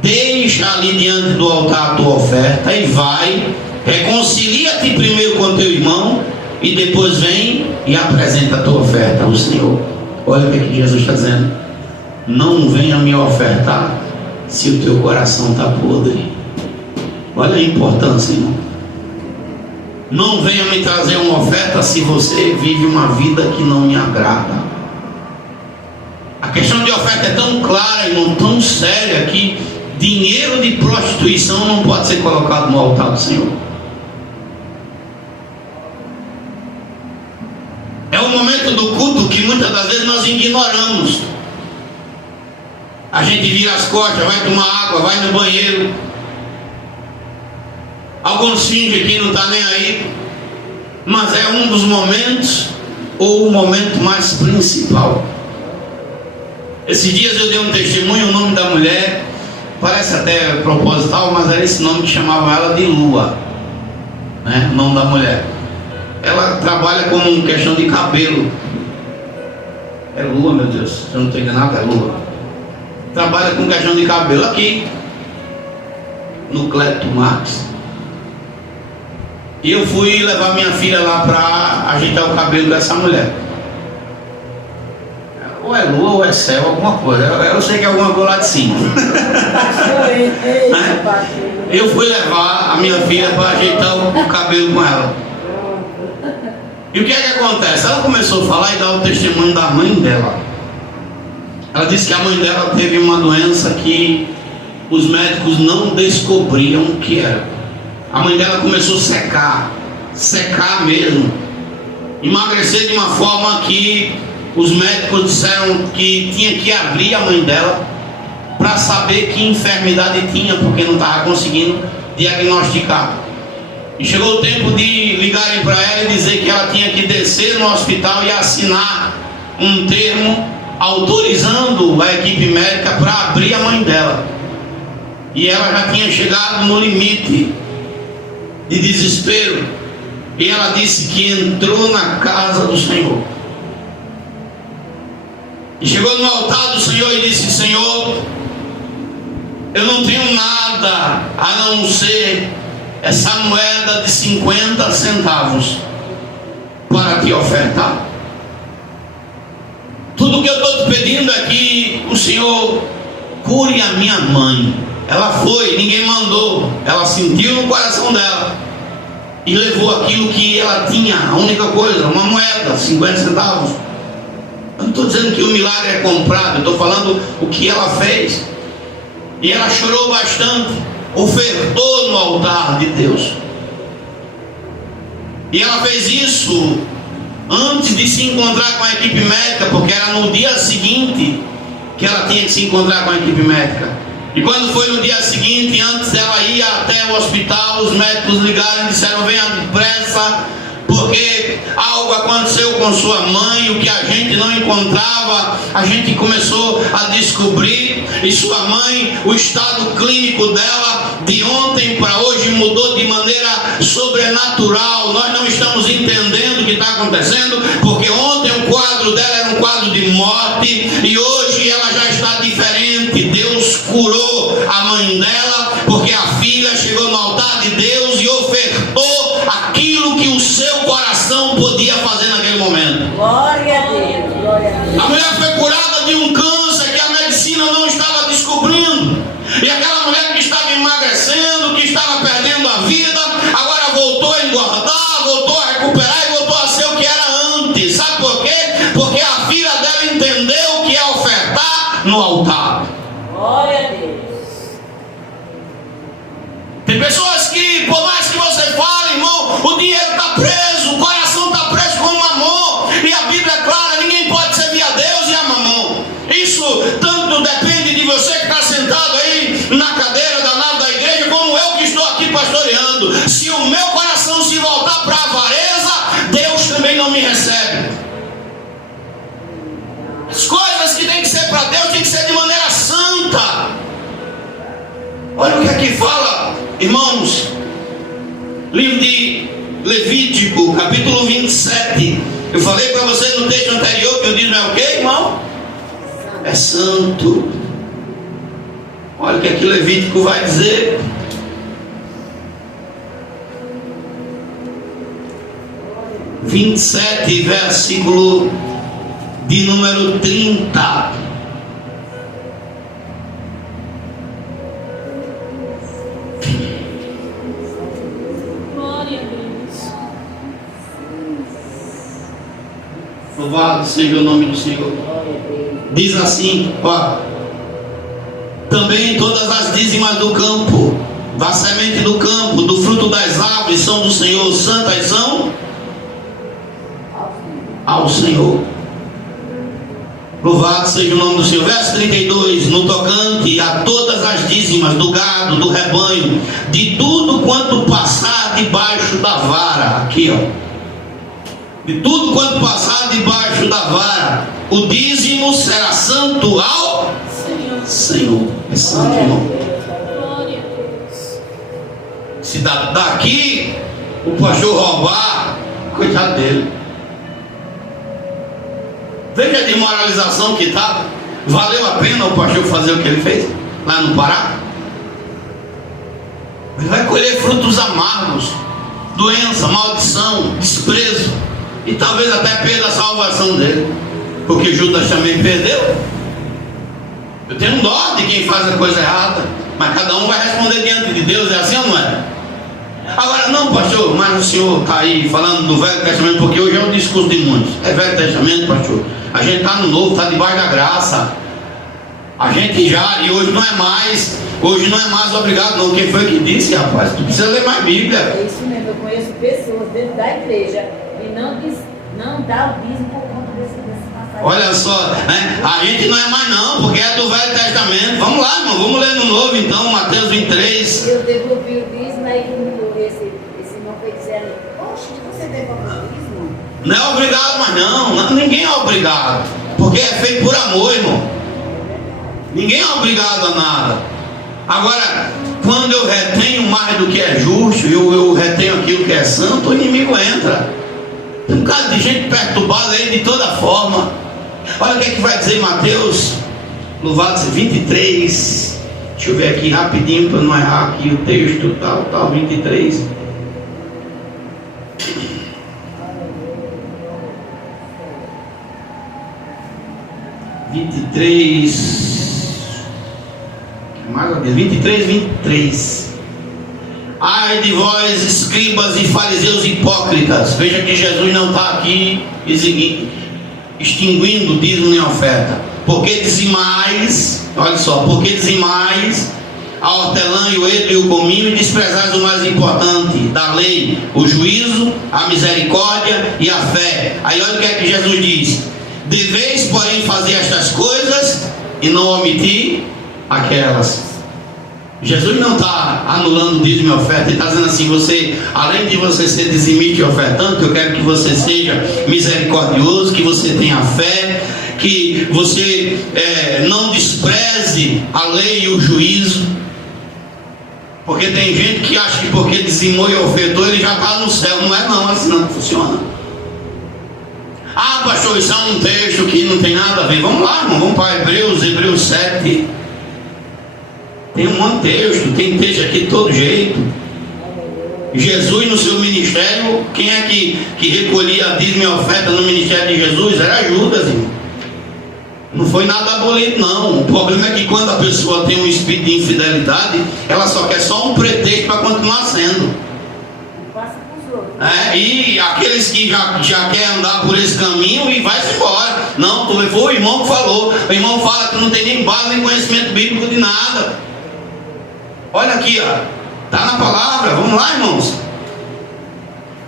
deixa ali diante do altar a tua oferta e vai, reconcilia-te primeiro com teu irmão e depois vem e apresenta a tua oferta ao Senhor. Olha o que Jesus está dizendo: não venha me ofertar se o teu coração está podre. Olha a importância, irmão. Não venha me trazer uma oferta se você vive uma vida que não me agrada. A questão de oferta é tão clara, irmão, tão séria, que dinheiro de prostituição não pode ser colocado no altar do Senhor. É um momento do culto que muitas das vezes nós ignoramos. A gente vira as costas, vai tomar água, vai no banheiro. Alguns fingem que não está nem aí, mas é um dos momentos, ou o momento mais principal. Esses dias eu dei um testemunho, o nome da mulher, parece até proposital, mas era esse nome que chamava ela de Lua, né? O nome da mulher. Ela trabalha com questão de cabelo. É Lua, meu Deus, se eu não estou enganado, é Lua. Trabalha com questão de cabelo aqui no Cleto Marques. E eu fui levar minha filha lá para ajeitar o cabelo dessa mulher. Ou é lua ou é céu, alguma coisa. Eu sei que é alguma coisa lá de cima. Né? Eu fui levar a minha filha para ajeitar o cabelo com ela. E o que é que acontece? Ela começou a falar e dar o testemunho da mãe dela. Ela disse que a mãe dela teve uma doença que os médicos não descobriam o que era. A mãe dela começou a secar mesmo, emagrecer de uma forma que os médicos disseram que tinha que abrir a mãe dela para saber que enfermidade tinha, porque não estava conseguindo diagnosticar. E chegou o tempo de ligarem para ela e dizer que ela tinha que descer no hospital e assinar um termo autorizando a equipe médica para abrir a mãe dela. E ela já tinha chegado no limite de desespero, e ela disse que entrou na casa do Senhor e chegou no altar do Senhor e disse: Senhor, eu não tenho nada a não ser essa moeda de 50 centavos para te ofertar. Tudo que eu estou te pedindo é que o Senhor cure a minha mãe. Ela foi, ninguém mandou, ela sentiu no coração dela e levou aquilo que ela tinha, a única coisa, uma moeda, 50 centavos. Eu não estou dizendo que o milagre é comprado, eu estou falando o que ela fez. E ela chorou bastante, ofertou no altar de Deus. E ela fez isso antes de se encontrar com a equipe médica, porque era no dia seguinte que ela tinha que se encontrar com a equipe médica. E quando foi no dia seguinte, antes dela ir até o hospital, os médicos ligaram e disseram: venha depressa, porque algo aconteceu com sua mãe, o que a gente não encontrava, a gente começou a descobrir. E sua mãe, o estado clínico dela, de ontem para hoje mudou de maneira sobrenatural. Nós não estamos entendendo o que está acontecendo, porque ontem o quadro dela era um quadro de morte, e hoje ela já está diferente. Deus curou a mãe dela, porque a filha chegou no altar de Deus e ofertou aquilo que o seu coração podia fazer naquele momento. Glória a Deus, glória a Deus. A mulher foi curada de um câncer que a medicina não estava descobrindo. E aquela mulher que estava emagrecendo, que estava perdendo a vida, agora voltou a engordar, voltou a recuperar e voltou a ser o que era antes. Sabe por quê? Porque a filha dela entendeu o que é ofertar no altar. Glória a Deus. Tem pessoas que, por mais que você fale, irmão, o dinheiro está preso, o coração está preso com o mamon. E a Bíblia é clara: ninguém pode servir a Deus e a mamon. Isso tanto depende de você que está sentado aí na cadeira da nave da igreja, como eu que estou aqui pastoreando. Se o meu coração se voltar para a avareza, Deus também não me recebe. As coisas que tem que ser para Deus tem que ser de maneira santa. Olha o que aqui fala, irmãos, livro de Levítico, capítulo 27. Eu falei para você no texto anterior que o dízimo é o quê, irmão? É santo. Olha o que aqui Levítico vai dizer. (27), versículo de número 30. Louvado seja o nome do Senhor. Diz assim, ó: também todas as dízimas do campo, da semente do campo, do fruto das árvores são do Senhor, santas são ao Senhor. Louvado seja o nome do Senhor. Verso 32: no tocante a todas as dízimas do gado, do rebanho, de tudo quanto passar debaixo da vara, aqui ó, de tudo quanto passar debaixo da vara, o dízimo será santo ao Senhor. É santo, irmão. Se daqui o pastor roubar, coitado dele. Veja a desmoralização que está. Valeu a pena o pastor fazer o que ele fez lá no Pará? Ele vai colher frutos amargos, doença, maldição, desprezo, e talvez até perda a salvação dele, porque Judas também perdeu. Eu tenho dó de quem faz a coisa errada, mas cada um vai responder diante de Deus. É assim ou não é? Agora, não, pastor, mas o senhor está aí falando do Velho Testamento, porque hoje é um discurso de muitos. É Velho Testamento, pastor. A gente está no Novo, está debaixo da graça. A gente já, e hoje não é mais obrigado, não. Quem foi que disse, rapaz? Tu precisa ler mais Bíblia. É isso mesmo, eu conheço pessoas dentro da igreja e não dá o dízimo por conta desse passagem. Olha só, né? A gente não é mais não, porque é do Velho Testamento. Vamos lá, irmão, vamos ler no Novo então, Mateus 23. Eu devolvi o dízimo, aí esse irmão foi dizendo: poxa, você devolveu o dízimo? Não é obrigado mais não, ninguém é obrigado, porque é feito por amor, irmão. Ninguém é obrigado a nada. Agora, quando eu retenho mais do que é justo, eu retenho aquilo que é santo, o inimigo entra. Tem um bocado de gente perturbada aí de toda forma. Olha o que é que vai dizer em Mateus, louvado seja 23. Deixa eu ver aqui rapidinho para não errar aqui o texto, tal, 23. 23. Ai de vós, escribas e fariseus hipócritas. Veja que Jesus não está aqui extinguindo o dízimo nem oferta. Porque dizimais, olha só, porque dizimais a hortelã e o edro e o cominho, e desprezais o mais importante da lei, o juízo, a misericórdia e a fé. Aí olha o que é que Jesus diz: deveis, porém, fazer estas coisas e não omitir aquelas. Jesus não está anulando o dízimo e oferta. Ele está dizendo assim: você, além de você ser dizimite e ofertante, eu quero que você seja misericordioso, que você tenha fé, que você não despreze a lei e o juízo. Porque tem gente que acha que porque dizimou e ofertou ele já está no céu. Não é não, assim não funciona. Ah, pastor, isso é um texto que não tem nada a ver. Vamos lá, irmão, vamos para Hebreus 7. Tem um monte de texto, tem texto aqui de todo jeito. Jesus no seu ministério, quem é que recolhia dízimo e oferta no ministério de Jesus? Era Judas, irmão. Não foi nada abolido não. O problema é que quando a pessoa tem um espírito de infidelidade, ela só quer só um pretexto para continuar sendo. E aqueles que já querem andar por esse caminho e vai-se embora. Não, foi o irmão que falou. O irmão fala que não tem nem base nem conhecimento bíblico de nada. Olha aqui, ó, está na palavra. Vamos lá, irmãos.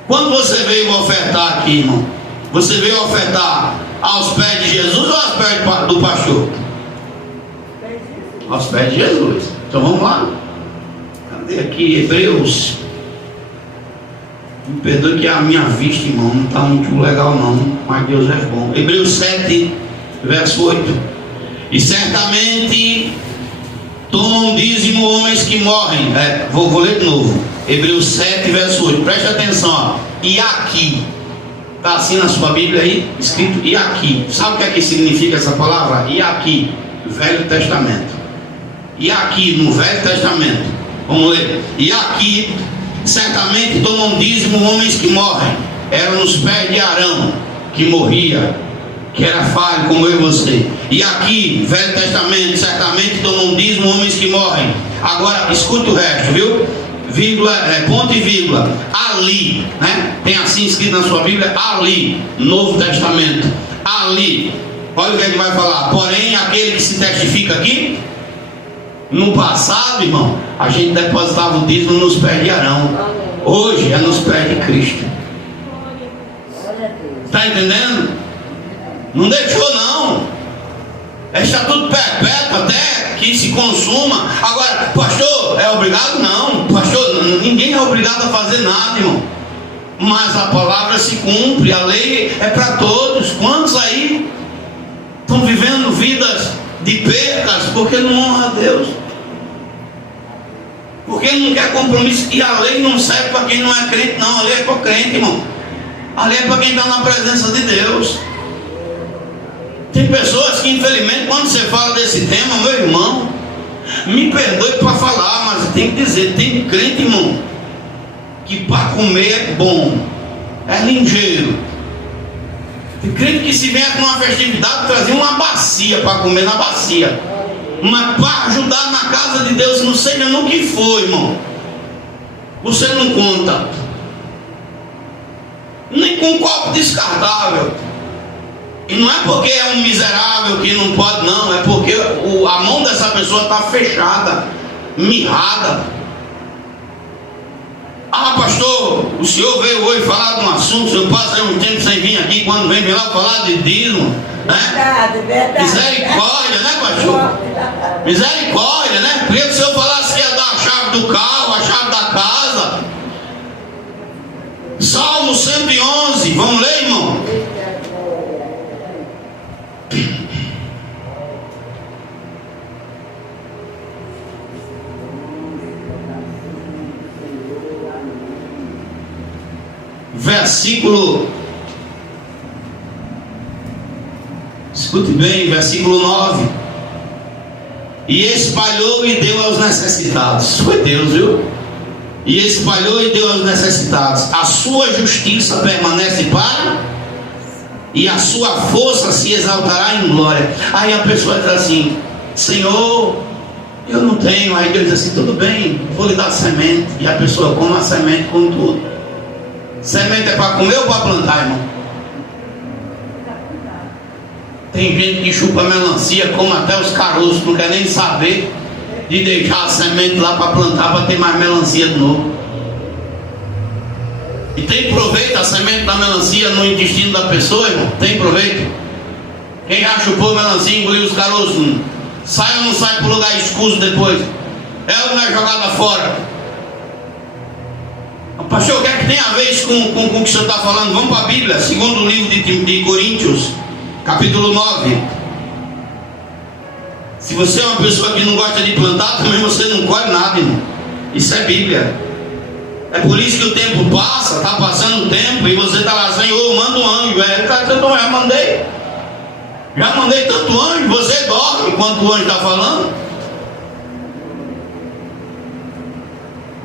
Quando você veio ofertar aqui, irmão, você veio ofertar aos pés de Jesus ou aos pés do pastor? Aos pés de Jesus. Então vamos lá. Cadê aqui Hebreus? Me perdoe que a minha vista, irmão, não está muito legal não, mas Deus é bom. Hebreus 7, verso 8. E certamente tomam dízimo homens que morrem. Vou ler de novo. Hebreus 7, verso 8. Preste atenção, ó. E aqui. Está assim na sua Bíblia aí, escrito e aqui. Sabe o que é que significa essa palavra? E aqui, Velho Testamento. E aqui no Velho Testamento. Vamos ler. E aqui, certamente tomam dízimo homens que morrem. Eram nos pés de Arão, que morria, que era falho como eu e você. E aqui, Velho Testamento, certamente tomam dízimo homens que morrem. Agora, escuta o resto, viu? Vírgula, ponto e vírgula, ali, né? Tem assim escrito na sua Bíblia, ali, Novo Testamento. ali. Olha o que ele vai falar. Porém, aquele que se testifica aqui, no passado, irmão, a gente depositava o dízimo nos pés de Arão. Hoje é nos pés de Cristo. Está entendendo? Não deixou, não. É estatuto perpétuo até que se consuma. Agora, pastor, é obrigado? Não. Pastor, ninguém é obrigado a fazer nada, irmão. Mas a palavra se cumpre, a lei é para todos. Quantos aí estão vivendo vidas de percas porque não honra a Deus? Porque não quer compromisso. E a lei não serve para quem não é crente, não. A lei é para o crente, irmão. A lei é para quem está na presença de Deus. Tem pessoas que, infelizmente, quando você fala desse tema, meu irmão, me perdoe para falar, mas tem que dizer, tem crente, irmão, que para comer é bom, é ligeiro. Tem crente que se vier com uma festividade, trazer uma bacia para comer na bacia. Mas para ajudar na casa de Deus, não seja no que for, irmão, você não conta. Nem com um copo descartável. E não é porque é um miserável que não pode, não. É porque a mão dessa pessoa está fechada, mirrada. Ah, pastor, o senhor veio hoje falar de um assunto. O senhor passa um tempo sem vir aqui. Quando vem lá falar de dízimo, né? Verdade. Misericórdia, né, pastor? Misericórdia, né? Queria que o senhor falasse que ia dar a chave do carro, a chave da casa. Salmo 111, vamos ler, irmão? Versículo, escute bem, versículo 9. E espalhou e deu aos necessitados. Foi Deus, viu? E espalhou e deu aos necessitados. A sua justiça permanece para, e a sua força se exaltará em glória. Aí a pessoa diz assim: Senhor, eu não tenho. Aí Deus diz assim: tudo bem, vou lhe dar semente. E a pessoa come a semente com tudo. Semente é para comer ou para plantar, irmão? Tem gente que chupa melancia, come até os caroços, não quer nem saber de deixar a semente lá para plantar, para ter mais melancia de novo. E tem proveito a semente da melancia no intestino da pessoa, irmão? Tem proveito? Quem já chupou melancia e engoliu os caroços, sai ou não sai para o lugar escuso depois? É ou não é jogada fora? Pastor, o que é que tem a ver isso com o que o senhor está falando? Vamos para a Bíblia, segundo livro de Coríntios, capítulo 9. Se você é uma pessoa que não gosta de plantar, também você não colhe nada, irmão. Isso é Bíblia. É por isso que o tempo passa, está passando o tempo, e você está lá, Senhor, manda um anjo. Ele está dizendo, já mandei tanto anjo, você dorme enquanto o anjo está falando.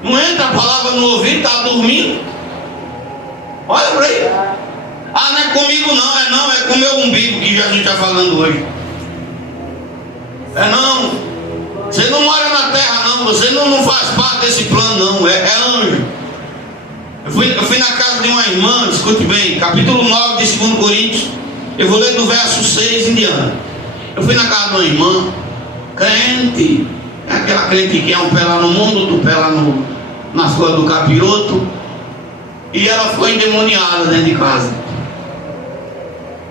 Não entra a palavra no ouvido, está dormindo. Olha para aí. Ah, não é comigo não, é com o meu umbigo que Jesus está falando hoje. É não. Você não mora na terra não, você não faz parte desse plano não, é anjo. Eu fui na casa de uma irmã, escute bem, capítulo 9 de 2 Coríntios, eu vou ler do verso 6 em diante. Eu fui na casa de uma irmã, crente, é aquela crente que é um pé lá no mundo, outro pé lá nas coisas do capiroto, e ela foi endemoniada dentro de casa.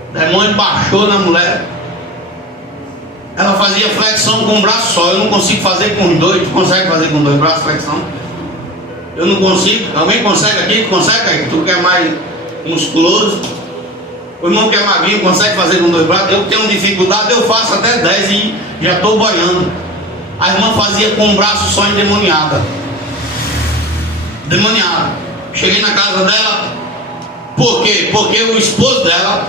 O demônio baixou na mulher. Ela fazia flexão com um braço só. Eu não consigo fazer com os dois. Tu consegue fazer com 2 braços flexão? Eu não consigo. Alguém consegue aqui? Tu consegue aí? Tu que é mais musculoso. O irmão que é magrinho consegue fazer com 2 braços. Eu tenho dificuldade, eu faço até 10 e já estou boiando. A irmã fazia com um braço só endemoniada. Demoniada. Cheguei na casa dela. Por quê? Porque o esposo dela,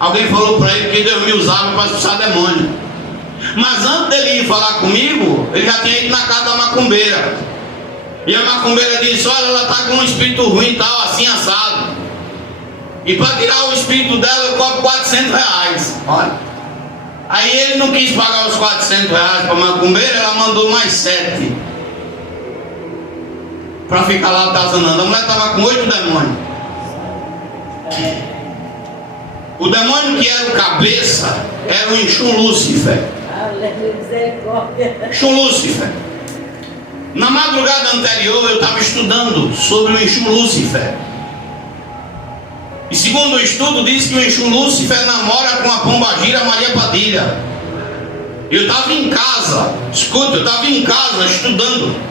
alguém falou para ele que Deus me usava para expulsar demônio. Mas antes dele ir falar comigo, ele já tinha ido na casa da macumbeira. E a macumbeira disse: olha, ela está com um espírito ruim e tal, assim assado. E para tirar o espírito dela eu cobro R$400. Olha. Aí ele não quis pagar os R$400 para a macumbeira, ela mandou mais 7 para ficar lá atazanando. A mulher estava com 8 demônios. O demônio que era o cabeça era o Exu Lúcifer. Aleluia, misericórdia. Exu Lúcifer. Na madrugada anterior eu estava estudando sobre o Exu Lúcifer. E segundo o estudo diz que o Exu Lúcifer namora com a pombagira Maria Padilha. Eu estava em casa, escuta, eu estava em casa estudando.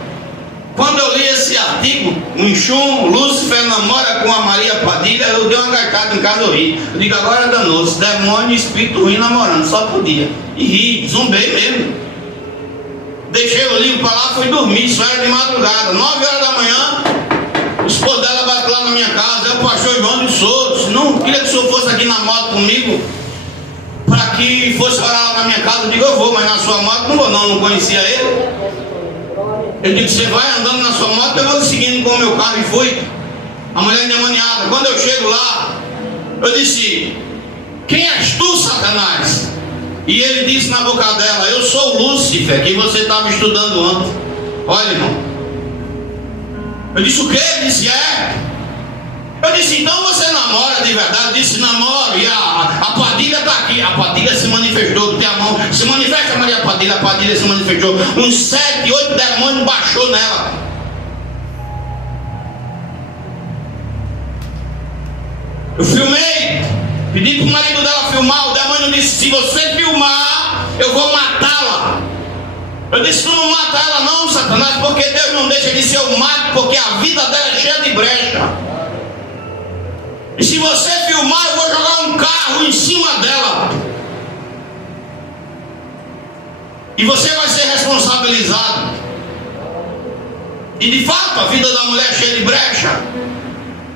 Quando eu li esse artigo, o Exu Lúcifer namora com a Maria Padilha, eu dei uma gaitada em casa, eu ri. Eu digo, agora danou-se, demônio e espírito ruim namorando, só podia. E ri, zumbei mesmo. Deixei o livro para lá, fui dormir, isso era de madrugada, 9 horas da manhã. O esposo dela bateu lá na minha casa, é o pastor João de Souza. Não queria que o senhor fosse aqui na moto comigo, para que fosse orar lá na minha casa. Eu digo, eu vou, mas na sua moto não vou não, não conhecia ele. Eu digo, você vai andando na sua moto, eu vou seguindo com o meu carro. E fui. A mulher endemoniada. Quando eu chego lá, eu disse, quem és tu, Satanás? E ele disse na boca dela, eu sou o Lúcifer, que você estava estudando antes. Olha, irmão. Eu disse, o quê? Ele disse, é. Eu disse, então você namora de verdade? Eu disse, namoro. E a Padilha está aqui. A Padilha se manifestou, que tem a mão. Se manifesta, Maria Padilha. A Padilha se manifestou. Uns 7, 8 demônios baixou nela. Eu filmei. Pedi para o marido dela filmar. O demônio disse, se você filmar, eu vou matá-la. Eu disse, tu não mata ela não, Satanás, porque Deus não deixa de ser o mato, porque a vida dela é cheia de brecha. E se você filmar, eu vou jogar um carro em cima dela. E você vai ser responsabilizado. E de fato, a vida da mulher é cheia de brecha.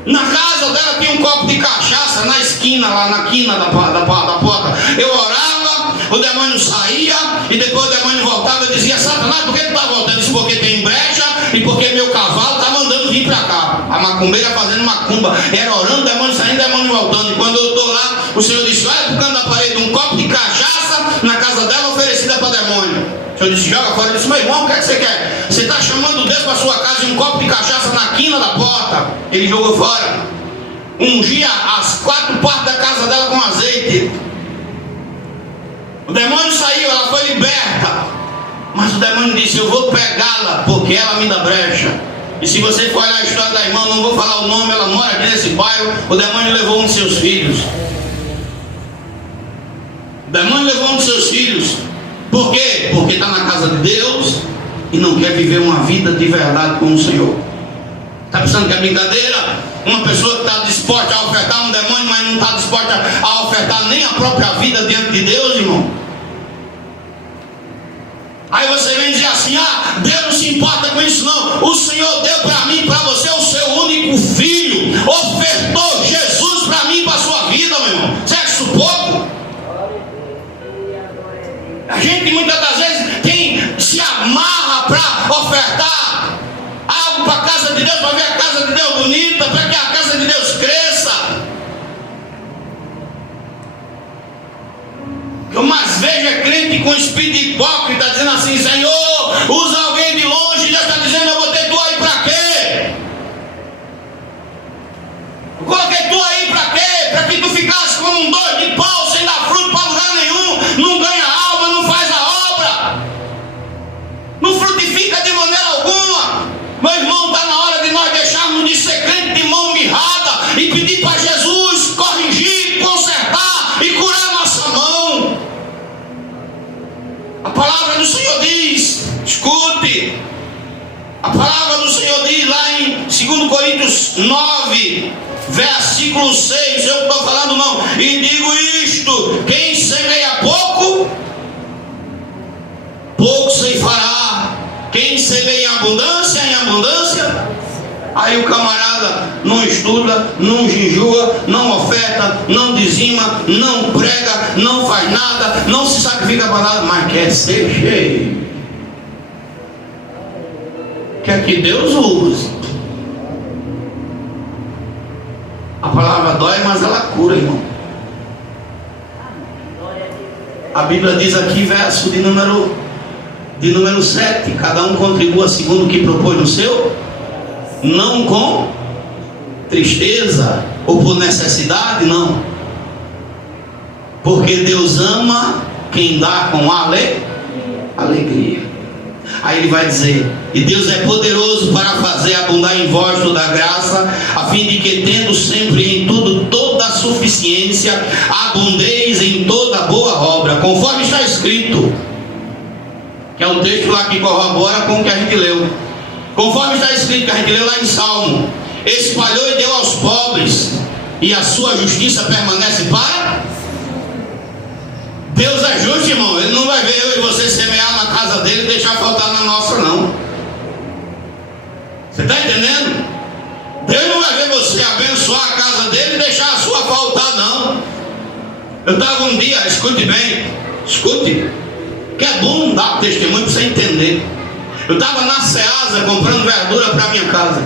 Na casa dela tinha um copo de cachaça na esquina, lá na quina da porta. Eu orava, o demônio saía, e depois o demônio voltava e dizia, Satanás, por que tu está voltando? Isso porque tem brecha e porque meu cavalo está mandando vir para cá. A macumbeira fazendo macumba, era orando, demônio saindo, demônio voltando. E quando eu estou lá, o Senhor disse, olha pro canto da parede um copo de cachaça na casa dela oferecida para demônio. O Senhor disse, joga fora. Eu disse, meu irmão, o que é que você quer? Você está chamando Deus para sua casa e um copo de cachaça na quina da porta. Ele jogou fora. Ungia as 4 partes da casa dela com azeite. O demônio saiu, ela foi liberta. Mas o demônio disse, eu vou pegá-la, porque ela me dá brecha. E se você for olhar a história da irmã, não vou falar o nome, ela mora aqui nesse bairro. O demônio levou um de seus filhos. O demônio levou um de seus filhos. Por quê? Porque está na casa de Deus e não quer viver uma vida de verdade com o Senhor. Está pensando que é brincadeira? Uma pessoa que está disposta a ofertar um demônio, mas não está disposta a ofertar nem a própria vida diante de Deus, irmão. Aí você vem dizer assim, Deus não se importa com isso não. O Senhor deu para mim e para você o seu único filho. Ofertou Jesus para mim e para a sua vida, meu irmão. Você acha isso pouco? A gente muitas das vezes se amarra para ofertar algo para a casa de Deus, para ver a casa de Deus bonita, para que a casa de Deus cresça. O que eu mais vejo é crente com espírito hipócrita dizendo assim, Senhor, usa alguém de longe. Deus está dizendo, eu botei tu aí para quê? Eu coloquei tu aí para quê? Para que tu ficasse como um doido de pau, sem dar fruto para lugar nenhum, não ganha alma, não faz a obra, não frutifica de maneira alguma. Meu irmão, está na hora de nós deixarmos de ser crente de mão mirrada e pedir para Jesus corrigir, consertar e curar nossa mão. A palavra do Senhor diz, escute, a palavra do Senhor diz lá em 2 Coríntios 9, versículo 6, eu não estou falando não, e digo isto, quem semeia pouco, pouco ceifará. Quem semeia em abundância, Aí o camarada não estuda, não jejua, não oferta, não dizima, não prega, não faz nada, não se sacrifica para nada, mas quer ser cheio. Quer que Deus use. A palavra dói, mas ela cura, irmão. A Bíblia diz aqui, verso de número 7, cada um contribua segundo o que propôs no seu, não com tristeza ou por necessidade, não. Porque Deus ama quem dá com alegria. Aí ele vai dizer: e Deus é poderoso para fazer abundar em vós toda a graça, a fim de que, tendo sempre em tudo toda a suficiência, abundeis em toda boa obra, conforme está escrito, que é o texto lá que corrobora com o que a gente leu. Conforme está escrito, que a gente leu lá em Salmo: espalhou e deu aos pobres, e a sua justiça permanece para... Deus é justo, irmão. Ele não vai ver eu e você semear na casa dele e deixar faltar na nossa, não. Você está entendendo? Deus não vai ver você abençoar a casa dele e deixar a sua faltar, não. Eu estava um dia, escute bem, escute, que é bom dar testemunho para você entender. Eu estava na Ceasa comprando verdura para minha casa,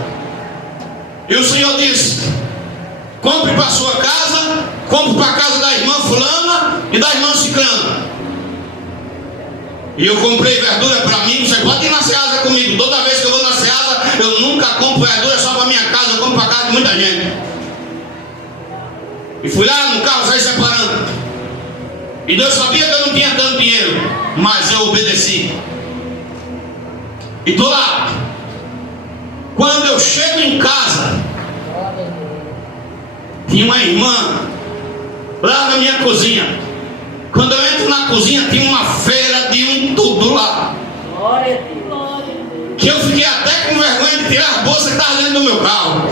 e o Senhor disse: compre para a sua casa, compre para a casa da irmã fulana e da irmã ciclana. E eu comprei verdura para mim. Você pode ir na Ceasa comigo. Toda vez que eu vou na Ceasa, eu nunca compro verdura só para minha casa, eu compro para casa de muita gente. E fui lá no carro, saí separando. E Deus sabia que eu não tinha tanto dinheiro, mas eu obedeci. E estou lá. Quando eu chego em casa, tinha uma irmã lá na minha cozinha. Quando eu entro na cozinha, tinha uma feira de um tudo lá. Glória a Deus. Que eu fiquei até com vergonha de tirar a bolsa que estava dentro do meu carro.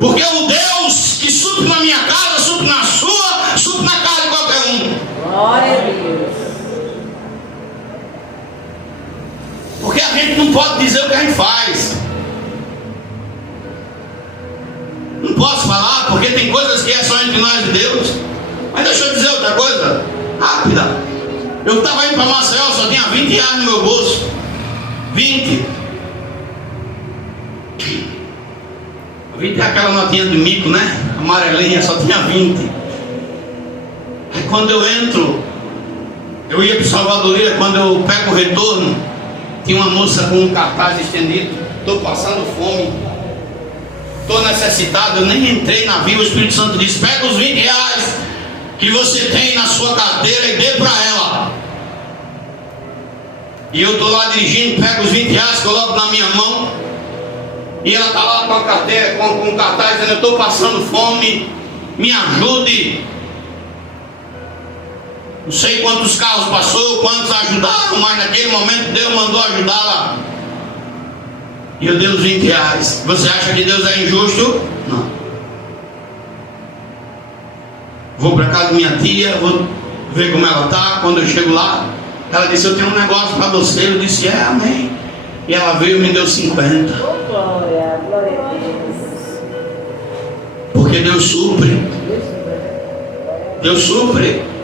Porque o Deus que supre na minha casa, supre na sua, supre na casa de qualquer um. Glória a Deus. Porque a gente não pode dizer o que a gente faz. Não posso falar, porque tem coisas que é só entre nós e Deus. Mas deixa eu dizer outra coisa rápida. Eu estava indo para Maceió, só tinha 20 reais no meu bolso. 20 é aquela notinha de mico, né? Amarelinha, só tinha 20. Aí quando eu entro, eu ia para o Salvador, quando eu pego o retorno, tinha uma moça com um cartaz estendido: estou passando fome, estou necessitado. Eu nem entrei na vila. O Espírito Santo disse: pega os 20 reais que você tem na sua carteira e dê para ela. E eu estou lá dirigindo, pego os 20 reais, coloco na minha mão, e ela está lá com a carteira, com o cartaz dizendo: eu estou passando fome, me ajude. Não sei quantos carros passou, quantos ajudaram, mas naquele momento Deus mandou ajudá-la. E eu dei os 20 reais. Você acha que Deus é injusto? Não. Vou para casa da minha tia, vou ver como ela está. Quando eu chego lá, ela disse: eu tenho um negócio para você. Eu disse: é, amém. E ela veio e me deu 50. Glória, glória a Deus. Porque Deus supre. Deus supre.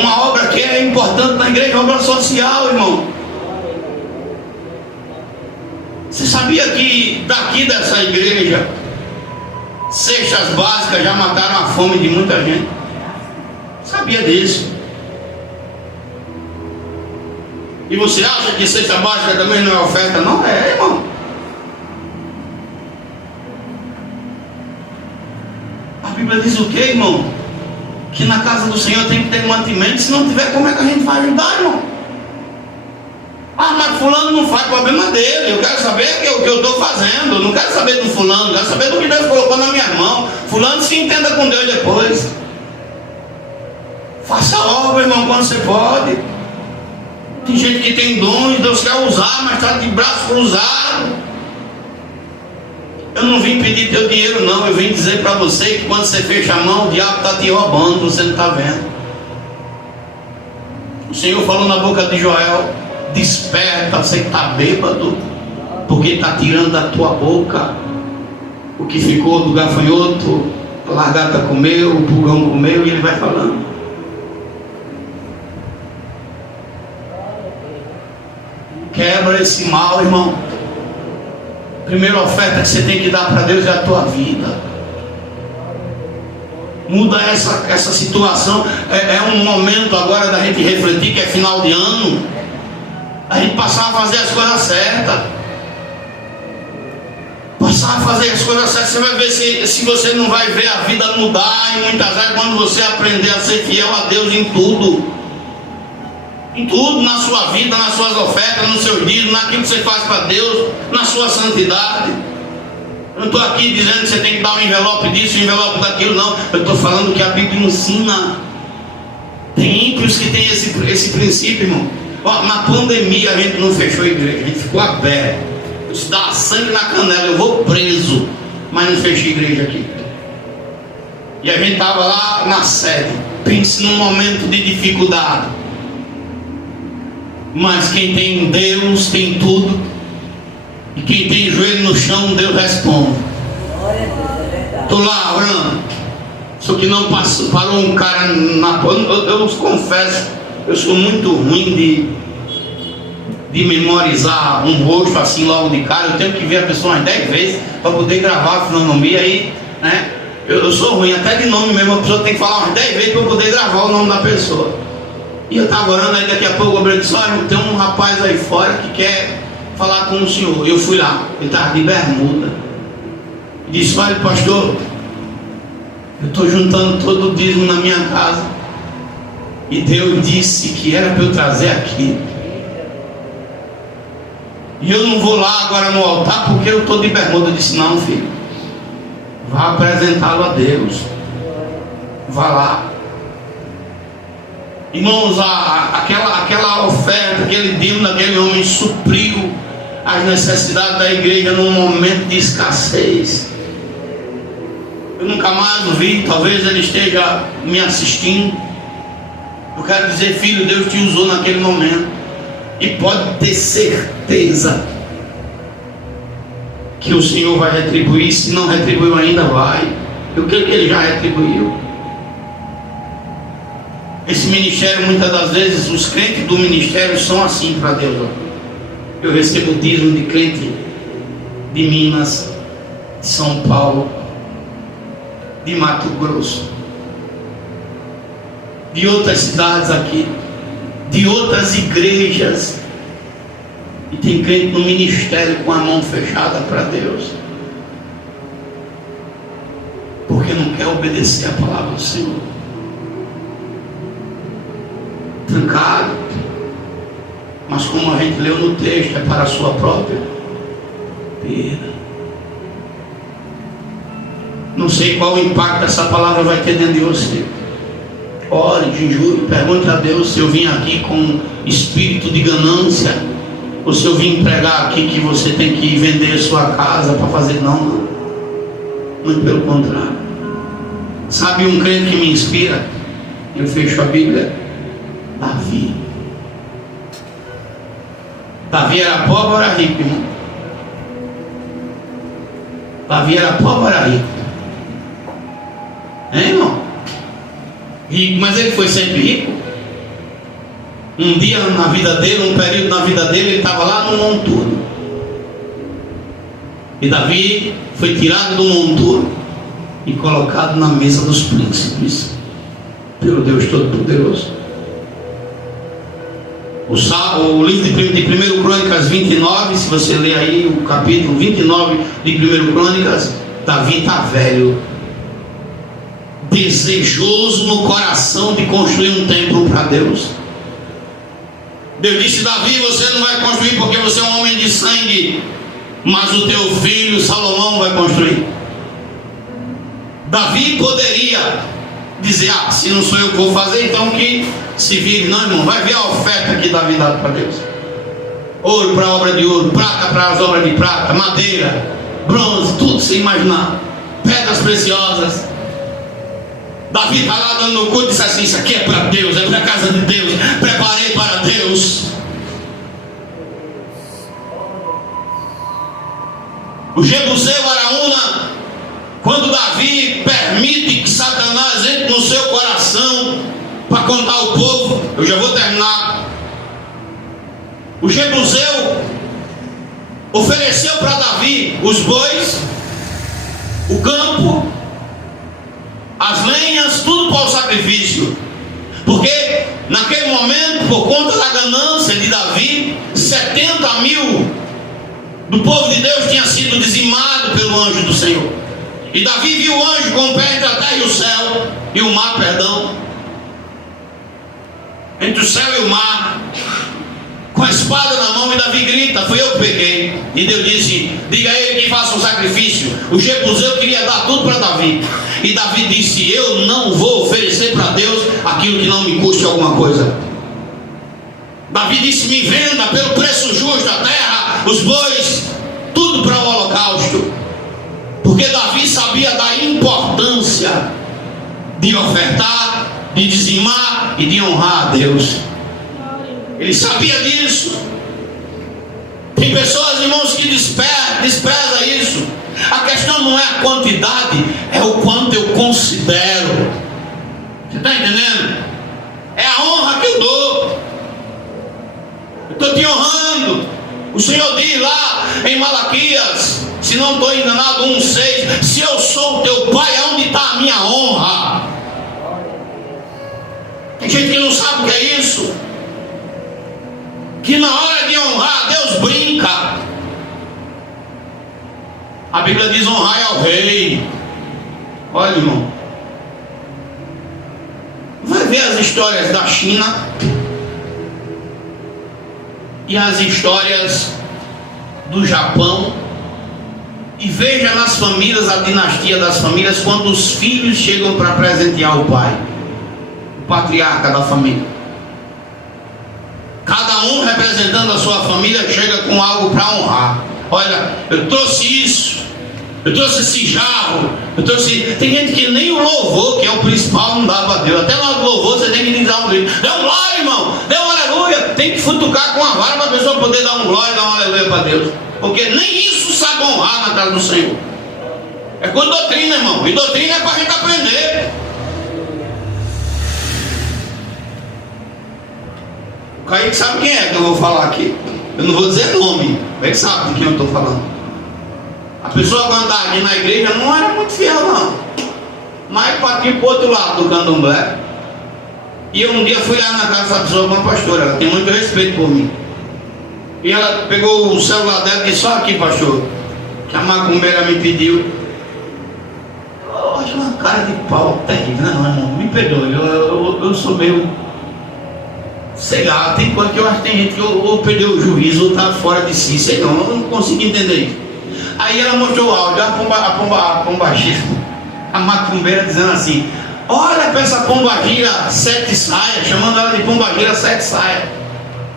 Uma obra que é importante na igreja, obra social, irmão. Você sabia que daqui dessa igreja, cestas básicas já mataram a fome de muita gente? Sabia disso? E você acha que cesta básica também não é oferta? Não é, irmão. A Bíblia diz o que, irmão? Que na casa do Senhor tem que ter mantimento. Se não tiver, como é que a gente vai ajudar, irmão? Ah, mas fulano não faz, problema dele. Eu quero saber o que eu estou fazendo. Eu não quero saber do fulano, eu quero saber do que Deus colocou na minha mão. Fulano se entenda com Deus depois. Faça a obra, irmão, quando você pode. Tem gente que tem dons, Deus quer usar, mas está de braço cruzado. Eu não vim pedir teu dinheiro, não. Eu vim dizer para você que quando você fecha a mão, o diabo está te roubando, você não está vendo. O Senhor falou na boca de Joel: desperta, você que está bêbado, porque está tirando da tua boca o que ficou do gafanhoto, a lagarta comeu, o pulgão comeu. E ele vai falando. Quebra esse mal, irmão. Primeira oferta que você tem que dar para Deus é a tua vida. Muda essa situação. É um momento agora da gente refletir, que é final de ano, a gente passar a fazer as coisas certas, passar começar a fazer as coisas certas, você vai ver se você não vai ver a vida mudar em muitas áreas quando você aprender a ser fiel a Deus em tudo. Em tudo, na sua vida, nas suas ofertas, nos seus dízimos, naquilo que você faz para Deus, na sua santidade. Eu não estou aqui dizendo que você tem que dar um envelope disso, um envelope daquilo, não. Eu estou falando que a Bíblia ensina. Tem ímpios que tem esse princípio, irmão. Ó, na pandemia a gente não fechou a igreja, a gente ficou aberto. Se dá sangue na canela, eu vou preso, mas não fechei a igreja aqui. E a gente estava lá na sede. Pense num momento de dificuldade. Mas quem tem Deus tem tudo. E quem tem joelho no chão, Deus responde. Estou lá orando. Só que não parou um cara na porta. Eu confesso, eu sou muito ruim de memorizar um rosto assim logo de cara. Eu tenho que ver a pessoa umas 10 vezes para poder gravar a fisionomia aí, né? Eu sou ruim, até de nome mesmo. A pessoa tem que falar umas 10 vezes para eu poder gravar o nome da pessoa. E eu estava orando, aí daqui a pouco o Gabriel disse: olha, tem um rapaz aí fora que quer falar com o senhor. Eu fui lá, ele estava de bermuda. E disse: olha, pastor, eu estou juntando todo o dízimo na minha casa. E Deus disse que era para eu trazer aqui. E eu não vou lá agora no altar porque eu estou de bermuda. Eu disse: não, filho, vá apresentá-lo a Deus. Vá lá. Irmãos, aquela oferta, aquele dízimo daquele homem supriu as necessidades da igreja num momento de escassez. Eu nunca mais o vi, talvez ele esteja me assistindo. Eu quero dizer, filho, Deus te usou naquele momento. E pode ter certeza que o Senhor vai retribuir. Se não retribuiu ainda, vai. Eu creio que Ele já retribuiu. Esse ministério, muitas das vezes, os crentes do ministério são assim para Deus. Eu recebo dízimo de crente de Minas, de São Paulo, de Mato Grosso, de outras cidades aqui, de outras igrejas. E tem crente no ministério com a mão fechada para Deus, porque não quer obedecer a palavra do Senhor. Trancado. Mas como a gente leu no texto, é para a sua própria perda. Não sei qual o impacto essa palavra vai ter dentro de você. Ore, jejue, pergunte a Deus se eu vim aqui com espírito de ganância, ou se eu vim pregar aqui que você tem que vender sua casa para fazer. Não. Muito pelo contrário. Sabe um crente que me inspira? Eu fecho a Bíblia. Davi. Davi era pobre ou era rico, irmão? Davi era pobre ou era rico? Hein, irmão? Rico, mas ele foi sempre rico. Um dia na vida dele, um período na vida dele, ele estava lá no monturo. E Davi foi tirado do monturo e colocado na mesa dos príncipes pelo Deus Todo-Poderoso. O livro de 1 Crônicas 29, se você ler aí o capítulo 29 de 1 Crônicas, Davi está velho, desejoso no coração de construir um templo para Deus. Deus disse: Davi, você não vai construir porque você é um homem de sangue, mas o teu filho Salomão vai construir. Davi poderia dizer: se não sou eu que vou fazer, então que se vire. Não, irmão, vai ver a oferta que Davi dá para Deus. Ouro para a obra de ouro, prata para as obras de prata, madeira, bronze, tudo sem imaginar, pedras preciosas. Davi está lá dando no culto e disse assim: isso aqui é para Deus, é para a casa de Deus, preparei para Deus. O Jebuseu Araúna, quando Davi permite que Satanás entre no seu coração para contar o povo, eu já vou terminar. O Jebuseu ofereceu para Davi os bois, o campo, as lenhas, tudo para o sacrifício. Porque naquele momento, por conta da ganância de Davi, 70 mil do povo de Deus tinha sido dizimado pelo anjo do Senhor. E Davi viu o anjo com o pé entre a terra e o céu, e o mar, perdão, entre o céu e o mar, com a espada na mão, e Davi grita: fui eu que peguei. E Deus disse: diga a ele que faça um sacrifício. O jebuseu queria dar tudo para Davi, e Davi disse: eu não vou oferecer para Deus aquilo que não me custe alguma coisa. Davi disse: me venda pelo preço justo a terra, os bois, tudo para o holocausto. Porque Davi sabia da importância de ofertar, de dizimar e de honrar a Deus. Ele sabia disso. Tem pessoas, irmãos, que desprezam isso. A questão não é a quantidade, é o quanto eu considero. Você está entendendo? É a honra que eu dou. Eu estou te honrando. O Senhor diz lá em Malaquias, se não estou enganado, 1,6: se eu sou o teu pai, aonde está a minha honra? Tem gente que não sabe o que é isso, que na hora de honrar Deus brinca. A Bíblia diz: honrai ao rei. Olha, irmão, vai ver as histórias da China e as histórias do Japão, e veja nas famílias, a dinastia das famílias, quando os filhos chegam para presentear o pai, o patriarca da família. Cada um representando a sua família chega com algo para honrar. Olha, eu trouxe isso, eu trouxe esse jarro, eu trouxe. Tem gente que nem o louvor, que é o principal, não dá para Deus. Até na hora do louvor você tem que dar um grito: dê um glória, irmão, dê um aleluia. Tem que futucar com a vara para a pessoa poder dar um glória, dar um aleluia para Deus. Porque nem isso sabe honrar na casa do Senhor. É com doutrina, irmão. E doutrina é para a gente aprender. O Kaique sabe quem é que eu vou falar aqui. Eu não vou dizer nome, ele sabe de quem eu estou falando. A pessoa quando estava aqui na igreja não era muito fiel, não. Mas partiu para o outro lado do candomblé. E eu um dia fui lá na casa dessa pessoa, uma pastora, ela tem muito respeito por mim. E ela pegou o celular dela e disse: só aqui, pastor, que a macumbeira me pediu. Eu acho uma cara de pau terrível. Não, irmão, me perdoe, eu sou meio, sei lá, tem coisa que eu acho que tem gente que ou perdeu o juízo ou está fora de si, sei não, eu não consigo entender isso. Aí ela mostrou o áudio, a pombagira, a macumbeira, dizendo assim: olha para essa pombagira 7 saias, chamando ela de pombagira 7 saias.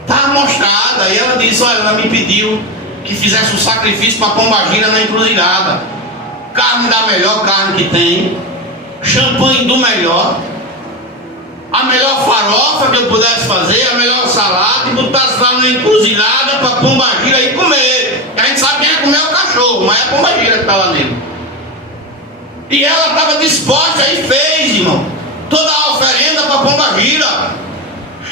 Está mostrada. E ela disse: olha, ela me pediu que fizesse um sacrifício para a pombagira na encruzilhada. Carne da melhor carne que tem, champanhe do melhor, a melhor farofa que eu pudesse fazer, a melhor salada, e botasse lá na encruzilhada para a pombagira ir comer. A gente sabe quem é comer é o cachorro, mas é a pombagira que está lá nele. E ela estava disposta e fez, irmão, toda a oferenda para a pombagira.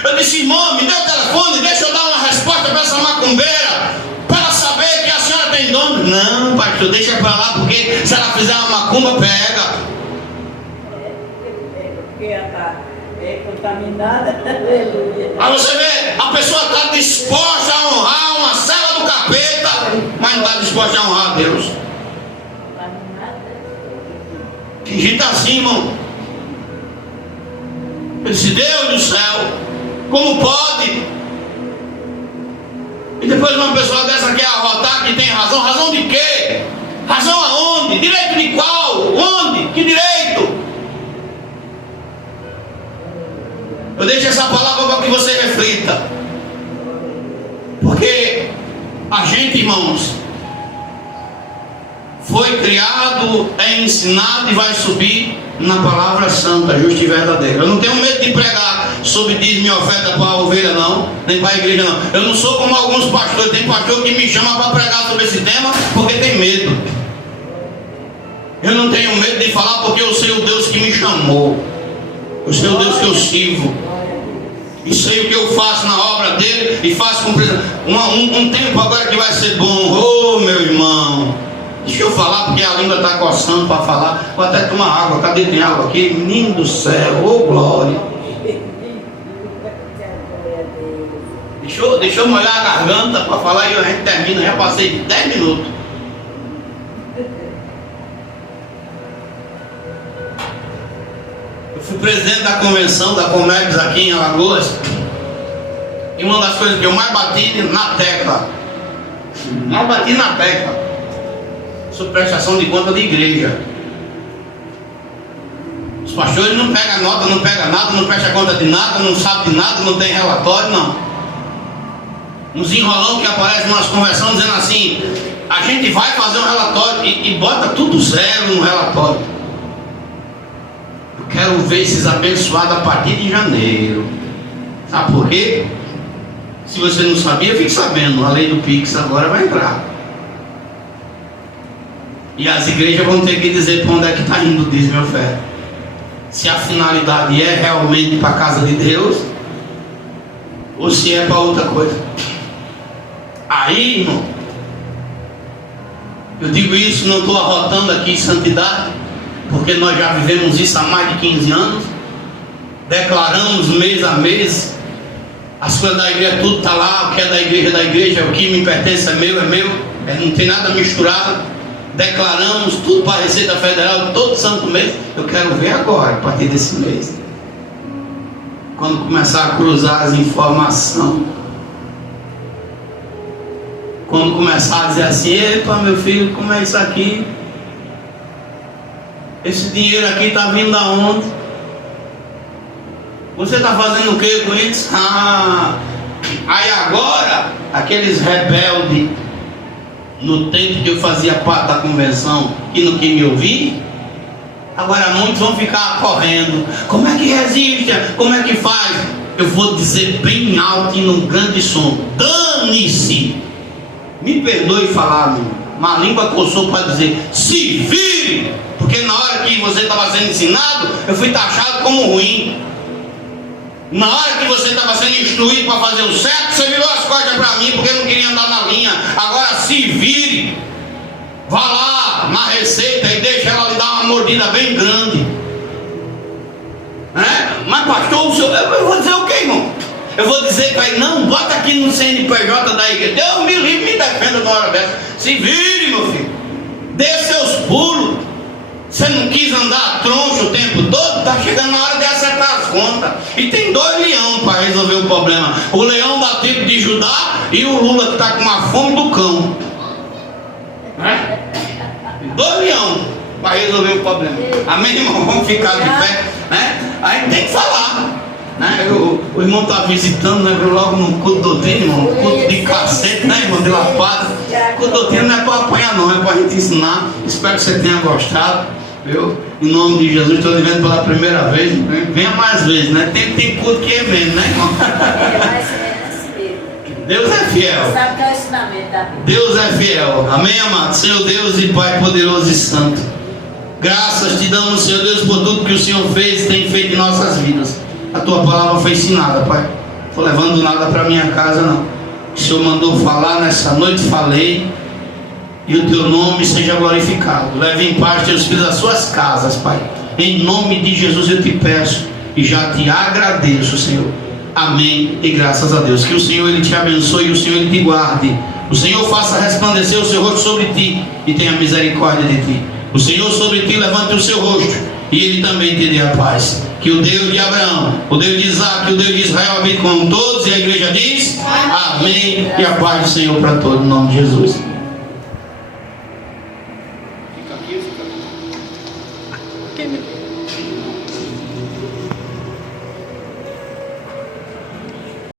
Eu disse: irmão, me dê o telefone, deixa eu dar uma resposta para essa macumbeira, para ela saber que a senhora tem dono. Não, pastor, deixa para lá, porque se ela fizer uma macumba, pega. Porque ela está contaminada. Aleluia. Aí você vê, a pessoa está disposta a honrar uma cela do capeta, mas não está disposta a honrar a Deus. Tem gente assim, irmão. Eu disse: Deus do céu, como pode? E depois uma pessoa dessa quer arrotar que tem razão. Razão de quê? Razão aonde? Direito de qual? Onde? Que direito? Eu deixo essa palavra para que você reflita. Porque a gente, irmãos, foi criado, é ensinado e vai subir na palavra santa, justa e verdadeira. Eu não tenho medo de pregar sobre dízimo e oferta para a ovelha, não, nem para a igreja, não. Eu não sou como alguns pastores. Tem pastor que me chama para pregar sobre esse tema porque tem medo. Eu não tenho medo de falar porque eu sei o Deus que me chamou, eu sei o Deus que eu sirvo, e sei o que eu faço na obra dele, e faço com um tempo agora que vai ser bom. Oh, meu irmão, deixa eu falar porque a língua está coçando para falar. Vou até tomar água. Cadê? Tem água aqui? Menino do céu, ô glória. Deixa eu molhar a garganta para falar e a gente termina. Já passei de 10 minutos. Eu fui presidente da convenção da Comex aqui em Alagoas. E uma das coisas que eu mais bati na tecla, sobre prestação de conta de igreja. Os pastores não pegam nota, não pegam nada, não prestam conta de nada, não sabem de nada, não tem relatório, não. Uns enrolão que aparecem nas conversões dizendo assim: a gente vai fazer um relatório e bota tudo zero no relatório. Eu quero ver esses abençoados a partir de janeiro. Sabe por quê? Se você não sabia, fique sabendo. A lei do Pix agora vai entrar. E as igrejas vão ter que dizer para onde é que está indo o dízimo e oferta. Se a finalidade é realmente para a casa de Deus, ou se é para outra coisa. Aí, irmão, eu digo isso, não estou arrotando aqui santidade, porque nós já vivemos isso há mais de 15 anos. Declaramos mês a mês. As coisas da igreja, tudo está lá. O que é da igreja, o que me pertence é meu, não tem nada misturado. Declaramos tudo para a Receita Federal todo santo mês. Eu quero ver agora, a partir desse mês, quando começar a cruzar as informações, quando começar a dizer assim: epa, meu filho, como é isso aqui? Esse dinheiro aqui está vindo da onde? Você está fazendo o que com isso? Aí agora, aqueles rebeldes, no tempo que eu fazia parte da convenção, que não quis me ouvir, agora muitos vão ficar correndo. Como é que resiste? Como é que faz? Eu vou dizer bem alto e num grande som: dane-se! Me perdoe falar, uma língua coçou para dizer: se vire! Porque na hora que você estava sendo ensinado, eu fui taxado como ruim. Na hora que você estava sendo instruído para fazer o certo, você virou as costas para mim porque não queria andar na linha. Agora se vire, vá lá na Receita e deixa ela lhe dar uma mordida bem grande. Mas pastor, eu vou dizer o que, irmão? Eu vou dizer para ele: não, bota aqui no CNPJ da igreja. Deus me livre, me defenda na hora dessa. Se vire, meu filho, dê seus pulos. Você não quis andar troncho o tempo todo? Está chegando na hora de acertar as contas. E tem 2 leões para resolver o problema: o leão da tribo de Judá e o Lula que está com uma fome do cão. 2 leões para resolver o problema. Amém, irmão? Vamos ficar de pé, A gente tem que falar, O irmão está visitando, logo no culto doutrina, irmão. Culto de cacete, irmão? De lapada. Culto doutrina não é para apanhar, não, é para a gente ensinar. Espero que você tenha gostado. Em nome de Jesus, estou lhe vendo pela primeira vez. Venha mais vezes, Tem culto que é menos, irmão? Deus é fiel. Sabe que é o ensinamento da Bíblia. Deus é fiel. Amém, amado? Senhor Deus e Pai poderoso e santo, graças te damos, Senhor Deus, por tudo que o Senhor fez e tem feito em nossas vidas. A tua palavra foi ensinada, Pai. Não estou levando nada para minha casa, não. O Senhor mandou falar nessa noite, falei. E o teu nome seja glorificado. Leve em paz teus filhos às suas casas, Pai. Em nome de Jesus eu te peço e já te agradeço, Senhor. Amém e graças a Deus. Que o Senhor ele te abençoe e o Senhor ele te guarde. O Senhor faça resplandecer o seu rosto sobre ti e tenha misericórdia de ti. O Senhor sobre ti levante o seu rosto e ele também te dê a paz. Que o Deus de Abraão, o Deus de Isaac, o Deus de Israel habite com todos. E a igreja diz: amém. E a paz do Senhor para todos, em nome de Jesus. Fica aqui.